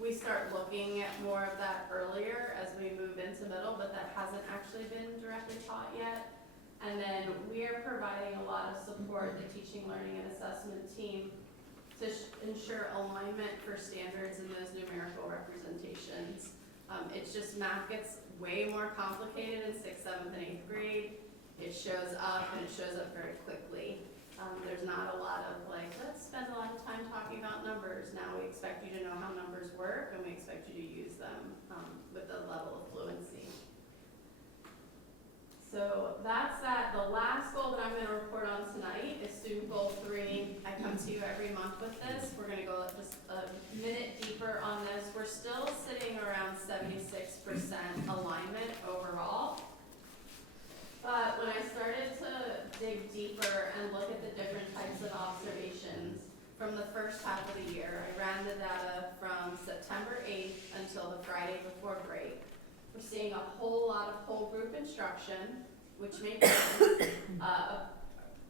We start looking at more of that earlier as we move into middle, but that hasn't actually been directly taught yet. And then we are providing a lot of support, the teaching, learning, and assessment team, to ensure alignment for standards in those numerical representations. It's just math gets way more complicated in 6th, 7th, and 8th grade. It shows up and it shows up very quickly. There's not a lot of like, let's spend a lot of time talking about numbers. Now we expect you to know how numbers work and we expect you to use them with a level of fluency. So that's that. The last goal that I'm going to report on tonight is student goal 3. I come to you every month with this. We're going to go just a minute deeper on this. We're still sitting around 76% alignment overall. But when I started to dig deeper and look at the different types of observations from the first half of the year, I ran the data from September 8th until the Friday before break. We're seeing a whole lot of whole group instruction, which makes sense.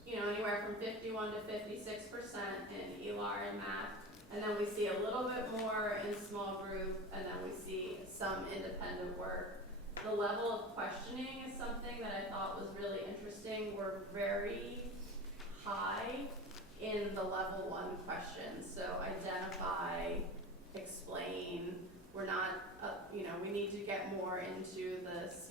Anywhere from 51 to 56% in ELAR and math. And then we see a little bit more in small group, and then we see some independent work. The level of questioning is something that I thought was really interesting. We're very high in the level 1 questions. So identify, explain. We're not, we need to get more into this,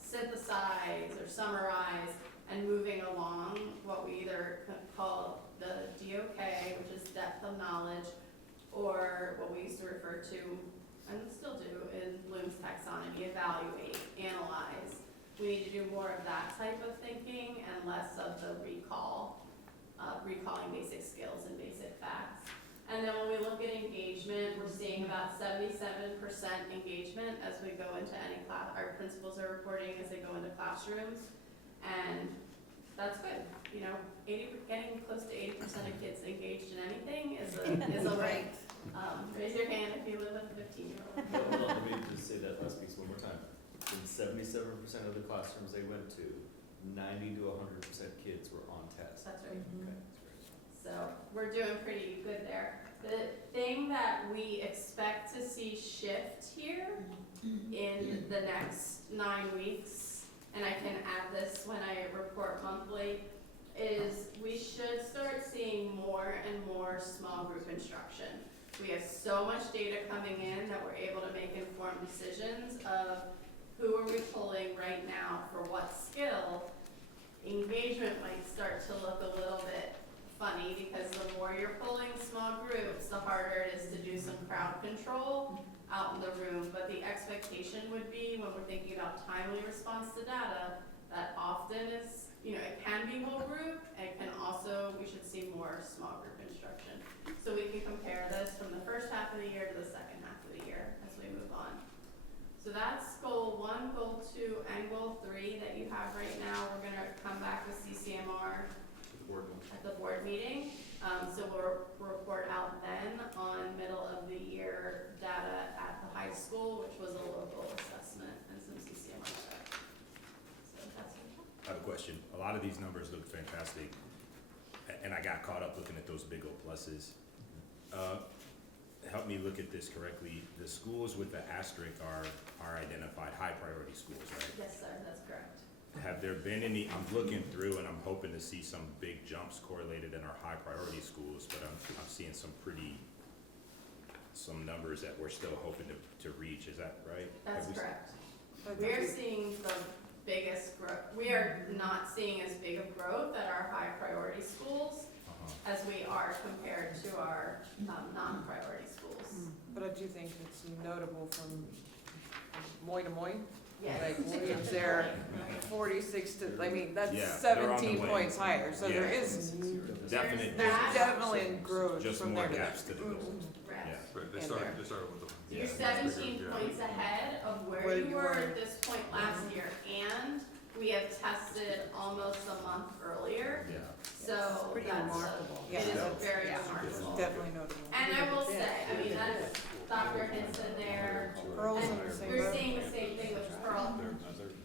synthesize or summarize and moving along what we either call the DOK, which is depth of knowledge, or what we used to refer to, and still do, in Bloom's taxonomy, evaluate, analyze. We need to do more of that type of thinking and less of the recalling basic skills and basic facts. And then when we look at engagement, we're seeing about 77% engagement as we go into any class. Our principals are reporting as they go into classrooms, and that's good. Getting close to 80% of kids engaged in anything is a win. Raise your hand if you live with a 15-year-old. Hold on, let me just say that last piece one more time. In 77% of the classrooms they went to, 90 to 100% kids were on test. That's right. Okay. So we're doing pretty good there. The thing that we expect to see shift here in the next 9 weeks, and I can add this when I report monthly, is we should start seeing more and more small group instruction. We have so much data coming in that we're able to make informed decisions of who are we pulling right now for what skill. Engagement might start to look a little bit funny because the more you're pulling small groups, the harder it is to do some crowd control out in the room. But the expectation would be, when we're thinking about timely response to data, that often is, it can be whole group, and it can also, we should see more small group instruction. So we can compare this from the first half of the year to the second half of the year as we move on. So that's goal 1, goal 2, and goal 3 that you have right now. We're gonna come back with CCMR at the board meeting. So we'll report out then on middle of the year data at the high school, which was a local assessment and some CCMR stuff. So that's it. I have a question. A lot of these numbers look fantastic, and I got caught up looking at those big old pluses. Help me look at this correctly. The schools with the asterisk are identified high priority schools, right? Yes, sir, that's correct. Have there been any, I'm looking through and I'm hoping to see some big jumps correlated in our high priority schools, but I'm seeing some numbers that we're still hoping to reach. Is that right? That's correct. We're seeing the biggest growth. We are not seeing as big of growth at our high priority schools as we are compared to our non-priority schools. But I do think it's notable from Moy to Moy, Yes. Like Williams there, 46 to, I mean, that's Yeah, they're on the 17 way. points higher, so there Yeah. is, Definite, there's definitely growth just from more there. gaps to the goal. Right. Yeah. Right, they And started, there. they started with the. You're Yeah. 17 points ahead of where you were at this point last year, and we have tested almost a month earlier, Yeah. so Pretty that's, remarkable. it is Yeah. very Yeah. remarkable. Definitely notable. And I will say, I mean, that's Dr. Hinson there, Pearl's in the and same we're boat. seeing the same thing with Pearl.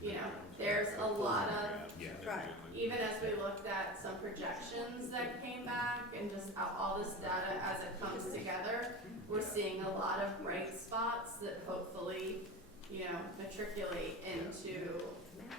You know, there's a lot of, Yeah. Right. even as we looked at some projections that came back and just all this data as it comes together, we're seeing a lot of bright spots that hopefully, you know, matriculate into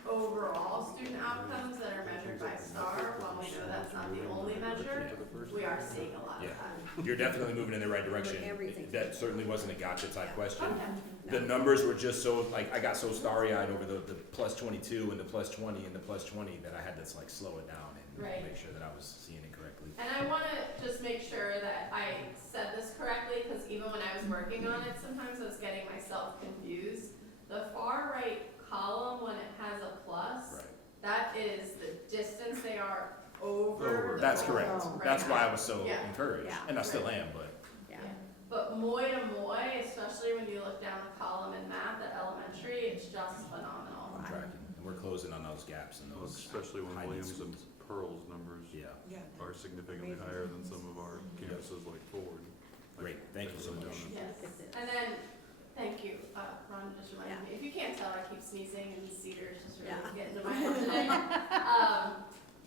overall student outcomes that are measured by STAR. While we know that's not the only measure, we are seeing a lot of Yeah. that. You're definitely moving in the right direction. Everything. That certainly wasn't a gotcha type question. Okay. The numbers were just so, like, I got so starry-eyed over the plus 22 and the plus 20 and the plus 20 that I had to like slow it down and Right. make sure that I was seeing it correctly. And I want to just make sure that I said this correctly, because even when I was working on it, sometimes I was getting myself confused. The far right column, when it has a plus, Right. that is the distance they are over. the That's goal correct. right That's why I now. was so Yeah. encouraged, Yeah. and I still am, but Yeah. But moi to moi, especially when you look down the column in math at elementary, it's just phenomenal. I'm tracking. And we're closing on those gaps and those. Especially when high Williams and schools. Pearl's numbers Yeah, Yeah. are significantly higher than some of our campuses like Ford. great, thank you so much. Yes, and then, thank you, Ron just reminded me, if you can't tell, I keep sneezing and Cedar's just really Yeah. getting to my head today.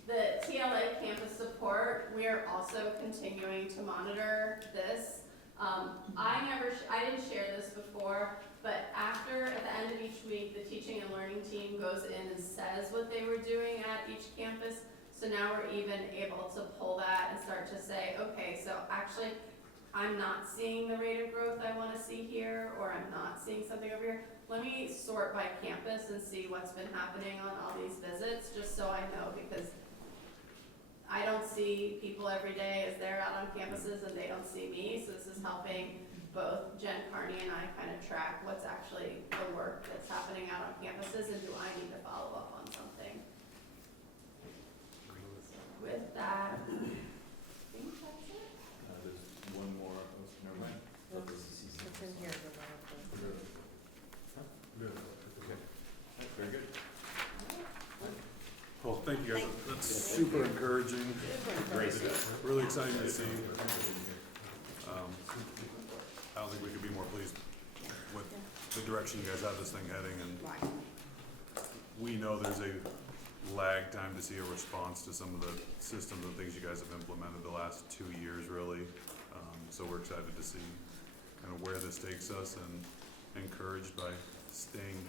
The TLA campus support, we are also continuing to monitor this. I didn't share this before, but at the end of each week, the teaching and learning team goes in and says what they were doing at each campus. So now we're even able to pull that and start to say, okay, so actually, I'm not seeing the rate of growth I want to see here, or I'm not seeing something over here. Let me sort by campus and see what's been happening on all these visits, just so I know, because I don't see people every day as they're out on campuses and they don't see me, so this is helping both Jen Carney and I kind of track what's actually the work that's happening out on campuses, and do I need to follow up on something. With that, I think that's it. There's one more, never mind. It's in here, but I have to- Very good. Well, thank you guys, that's super encouraging, Great stuff. really exciting to see. I don't think we could be more pleased with the direction you guys have this thing heading, and Right. we know there's a lag time to see a response to some of the systems and things you guys have implemented the last 2 years, really. So we're excited to see kind of where this takes us, and encouraged by staying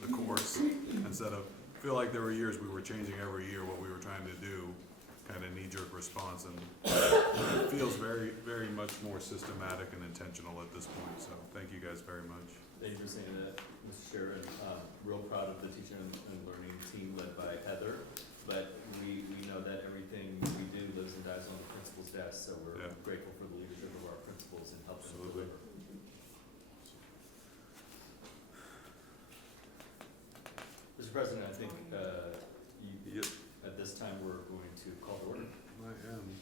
the course instead of, feel like there were years we were changing every year what we were trying to do, kind of knee-jerk response, and it feels very, very much more systematic and intentional at this point, so thank you guys very much. Thank you for saying that, Mr. Sharon. Real proud of the teacher and learning team led by Heather, but we know that everything we do lives and dies on the principal's desk, so we're Yeah. grateful for the leadership of our principals and helping them Absolutely. deliver. Mr. President, I think, Yep. at this time, we're going to call to order. I am.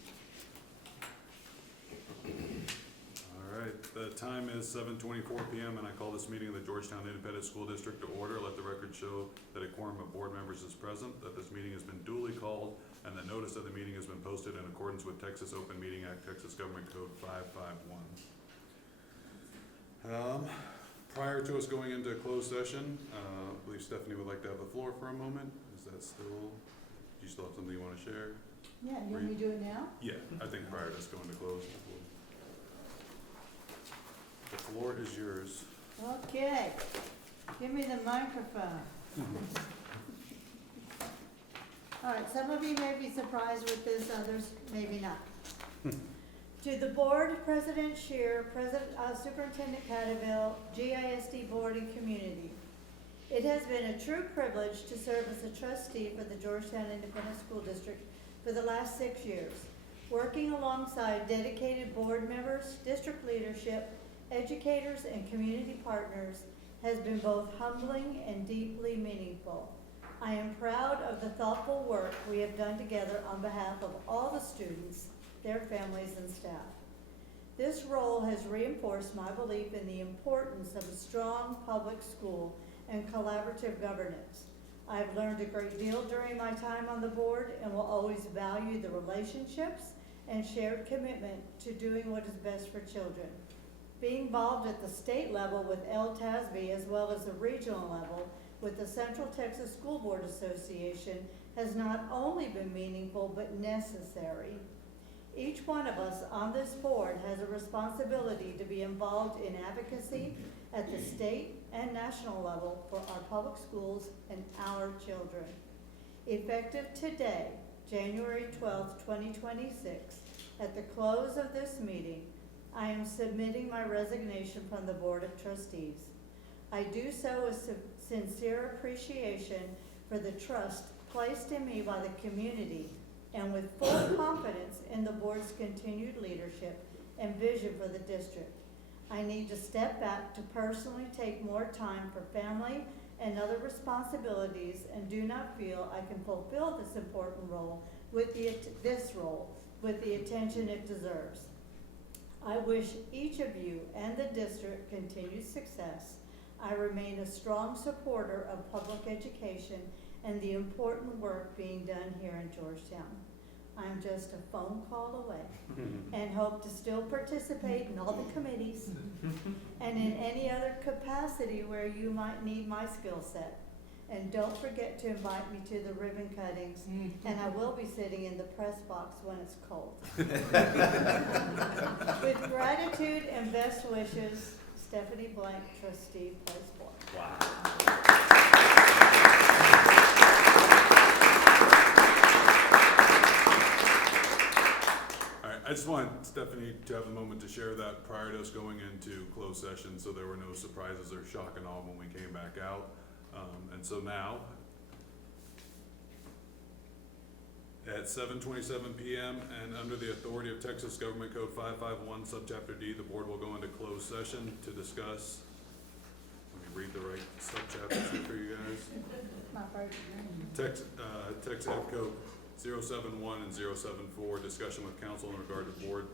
All right, the time is 7:24 PM, and I call this meeting of the Georgetown Independent School District to order. Let the record show that a quorum of board members is present, that this meeting has been duly called, and that notice of the meeting has been posted in accordance with Texas Open Meeting Act, Texas Government Code 551. Prior to us going into closed session, I believe Stephanie would like to have the floor for a moment. Is that still, do you still have something you want to share? Yeah, you want me to do it now? Yeah, I think prior to us going to close. The floor is yours. Okay, give me the microphone. All right, some of you may be surprised with this, others maybe not. To the board, President Scheer, Superintendent Cadaville, GISD Board and Community. It has been a true privilege to serve as a trustee for the Georgetown Independent School District for the last 6 years, working alongside dedicated board members, district leadership, educators, and community partners has been both humbling and deeply meaningful. I am proud of the thoughtful work we have done together on behalf of all the students, their families, and staff. This role has reinforced my belief in the importance of a strong public school and collaborative governance. I have learned a great deal during my time on the board and will always value the relationships and shared commitment to doing what is best for children. Being involved at the state level with LTASB as well as the regional level with the Central Texas School Board Association has not only been meaningful but necessary. Each one of us on this board has a responsibility to be involved in advocacy at the state and national level for our public schools and our children. Effective today, January 12th, 2026, at the close of this meeting, I am submitting my resignation from the Board of Trustees. I do so with sincere appreciation for the trust placed in me by the community and with full confidence in the board's continued leadership and vision for the district. I need to step back to personally take more time for family and other responsibilities and do not feel I can fulfill this important role with the attention it deserves. I wish each of you and the district continued success. I remain a strong supporter of public education and the important work being done here in Georgetown. I'm just a phone call away and hope to still participate in all the committees and in any other capacity where you might need my skill set. And don't forget to invite me to the ribbon cuttings, and I will be sitting in the press box when it's cold. With gratitude and best wishes, Stephanie Blank, trustee, place board. Wow. I just want Stephanie to have a moment to share that prior to us going into closed session, so there were no surprises or shock and awe when we came back out. And so now, at 7:27 p.m. and under the authority of Texas Government Code 551, Subchapter D, the board will go into closed session to discuss, let me read the right subchapters here for you guys. Text Ed Code 071 and 074, discussion with council in regard to board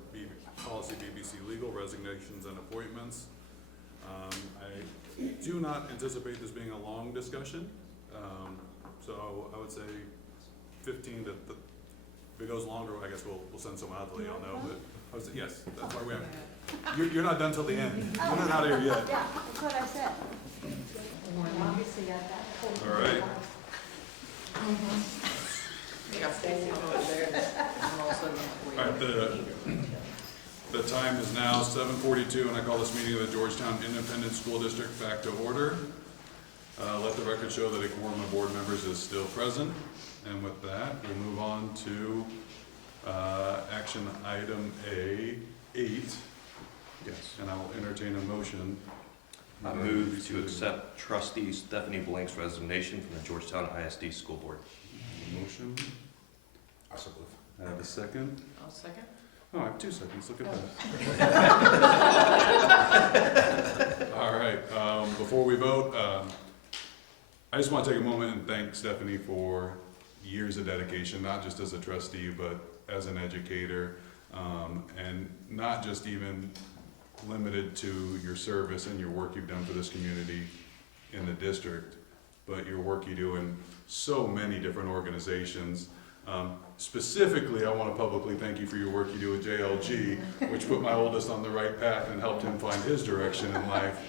policy BBC legal, resignations and appointments. I do not anticipate this being a long discussion, so I would say 15 to, if it goes longer, I guess we'll send someone out to let y'all know, but I would say, yes, that's why we have, you're not done till the end, we're not out of here yet. Yeah, that's what I said. Obviously, I got All right. All right, the time is now 7:42, and I call this meeting of the Georgetown Independent School District back to order. Let the record show that a quorum of board members is still present. And with that, we'll move on to action item A8. Yes. And I will entertain a motion. I move to accept trustee Stephanie Blank's resignation from the Georgetown ISD School Board. Motion. I suppose. I have a second. I'll second. Oh, I have 2 seconds. Look at that. All right. Before we vote, I just want to take a moment and thank Stephanie for years of dedication, not just as a trustee, but as an educator, and not just even limited to your service and your work you've done for this community in the district, but your work you do in so many different organizations. Specifically, I want to publicly thank you for your work you do with JLG, which put my oldest on the right path and helped him find his direction in life.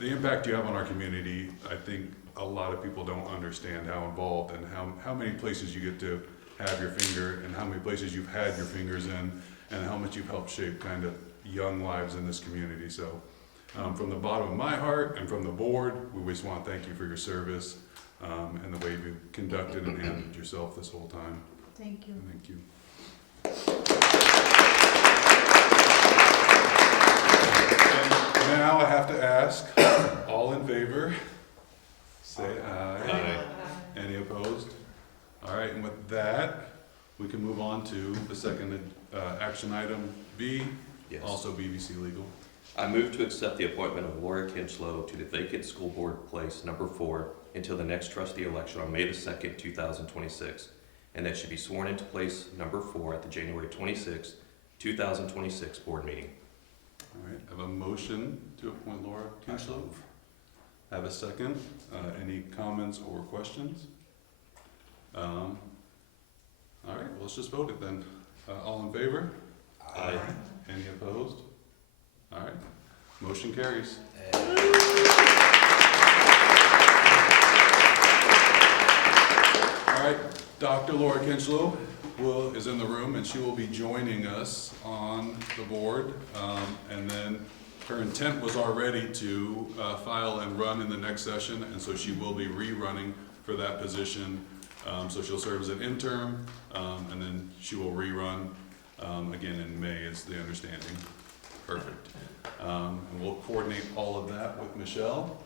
The impact you have on our community, I think a lot of people don't understand how involved and how many places you get to have your finger and how many places you've had your fingers in and how much you've helped shape kind of young lives in this community. So from the bottom of my heart and from the board, we just want to thank you for your service and the way you've conducted and handled yourself this whole time. Thank you. Thank you. And now I have to ask, all in favor, say aye. Aye. Any opposed? All right, and with that, we can move on to the second action item B, Yes. also BBC legal. I move to accept the appointment of Laura Kinchlow to the vacant school board place number 4 until the next trustee election on May the 2nd, 2026, and that she be sworn into place number 4 at the January 26th, 2026 board meeting. All right, I have a motion to appoint Laura Kinchlow. Have a second. Any comments or questions? All right, well, let's just vote it then. All in favor? Aye. Any opposed? All right, motion carries. All right, Dr. Laura Kinchlow is in the room, and she will be joining us on the board. And then her intent was already to file and run in the next session, and so she will be rerunning for that position. So she'll serve as an interim, and then she will rerun again in May, is the understanding. Perfect. And we'll coordinate all of that with Michelle.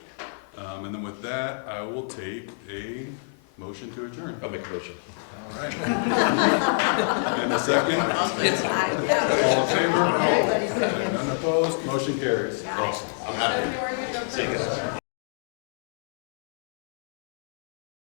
And then with that, I will take a motion to adjourn. I'll make a motion. All right. And a second? All in favor? None opposed? Motion carries. Thanks. I'm happy. See you guys.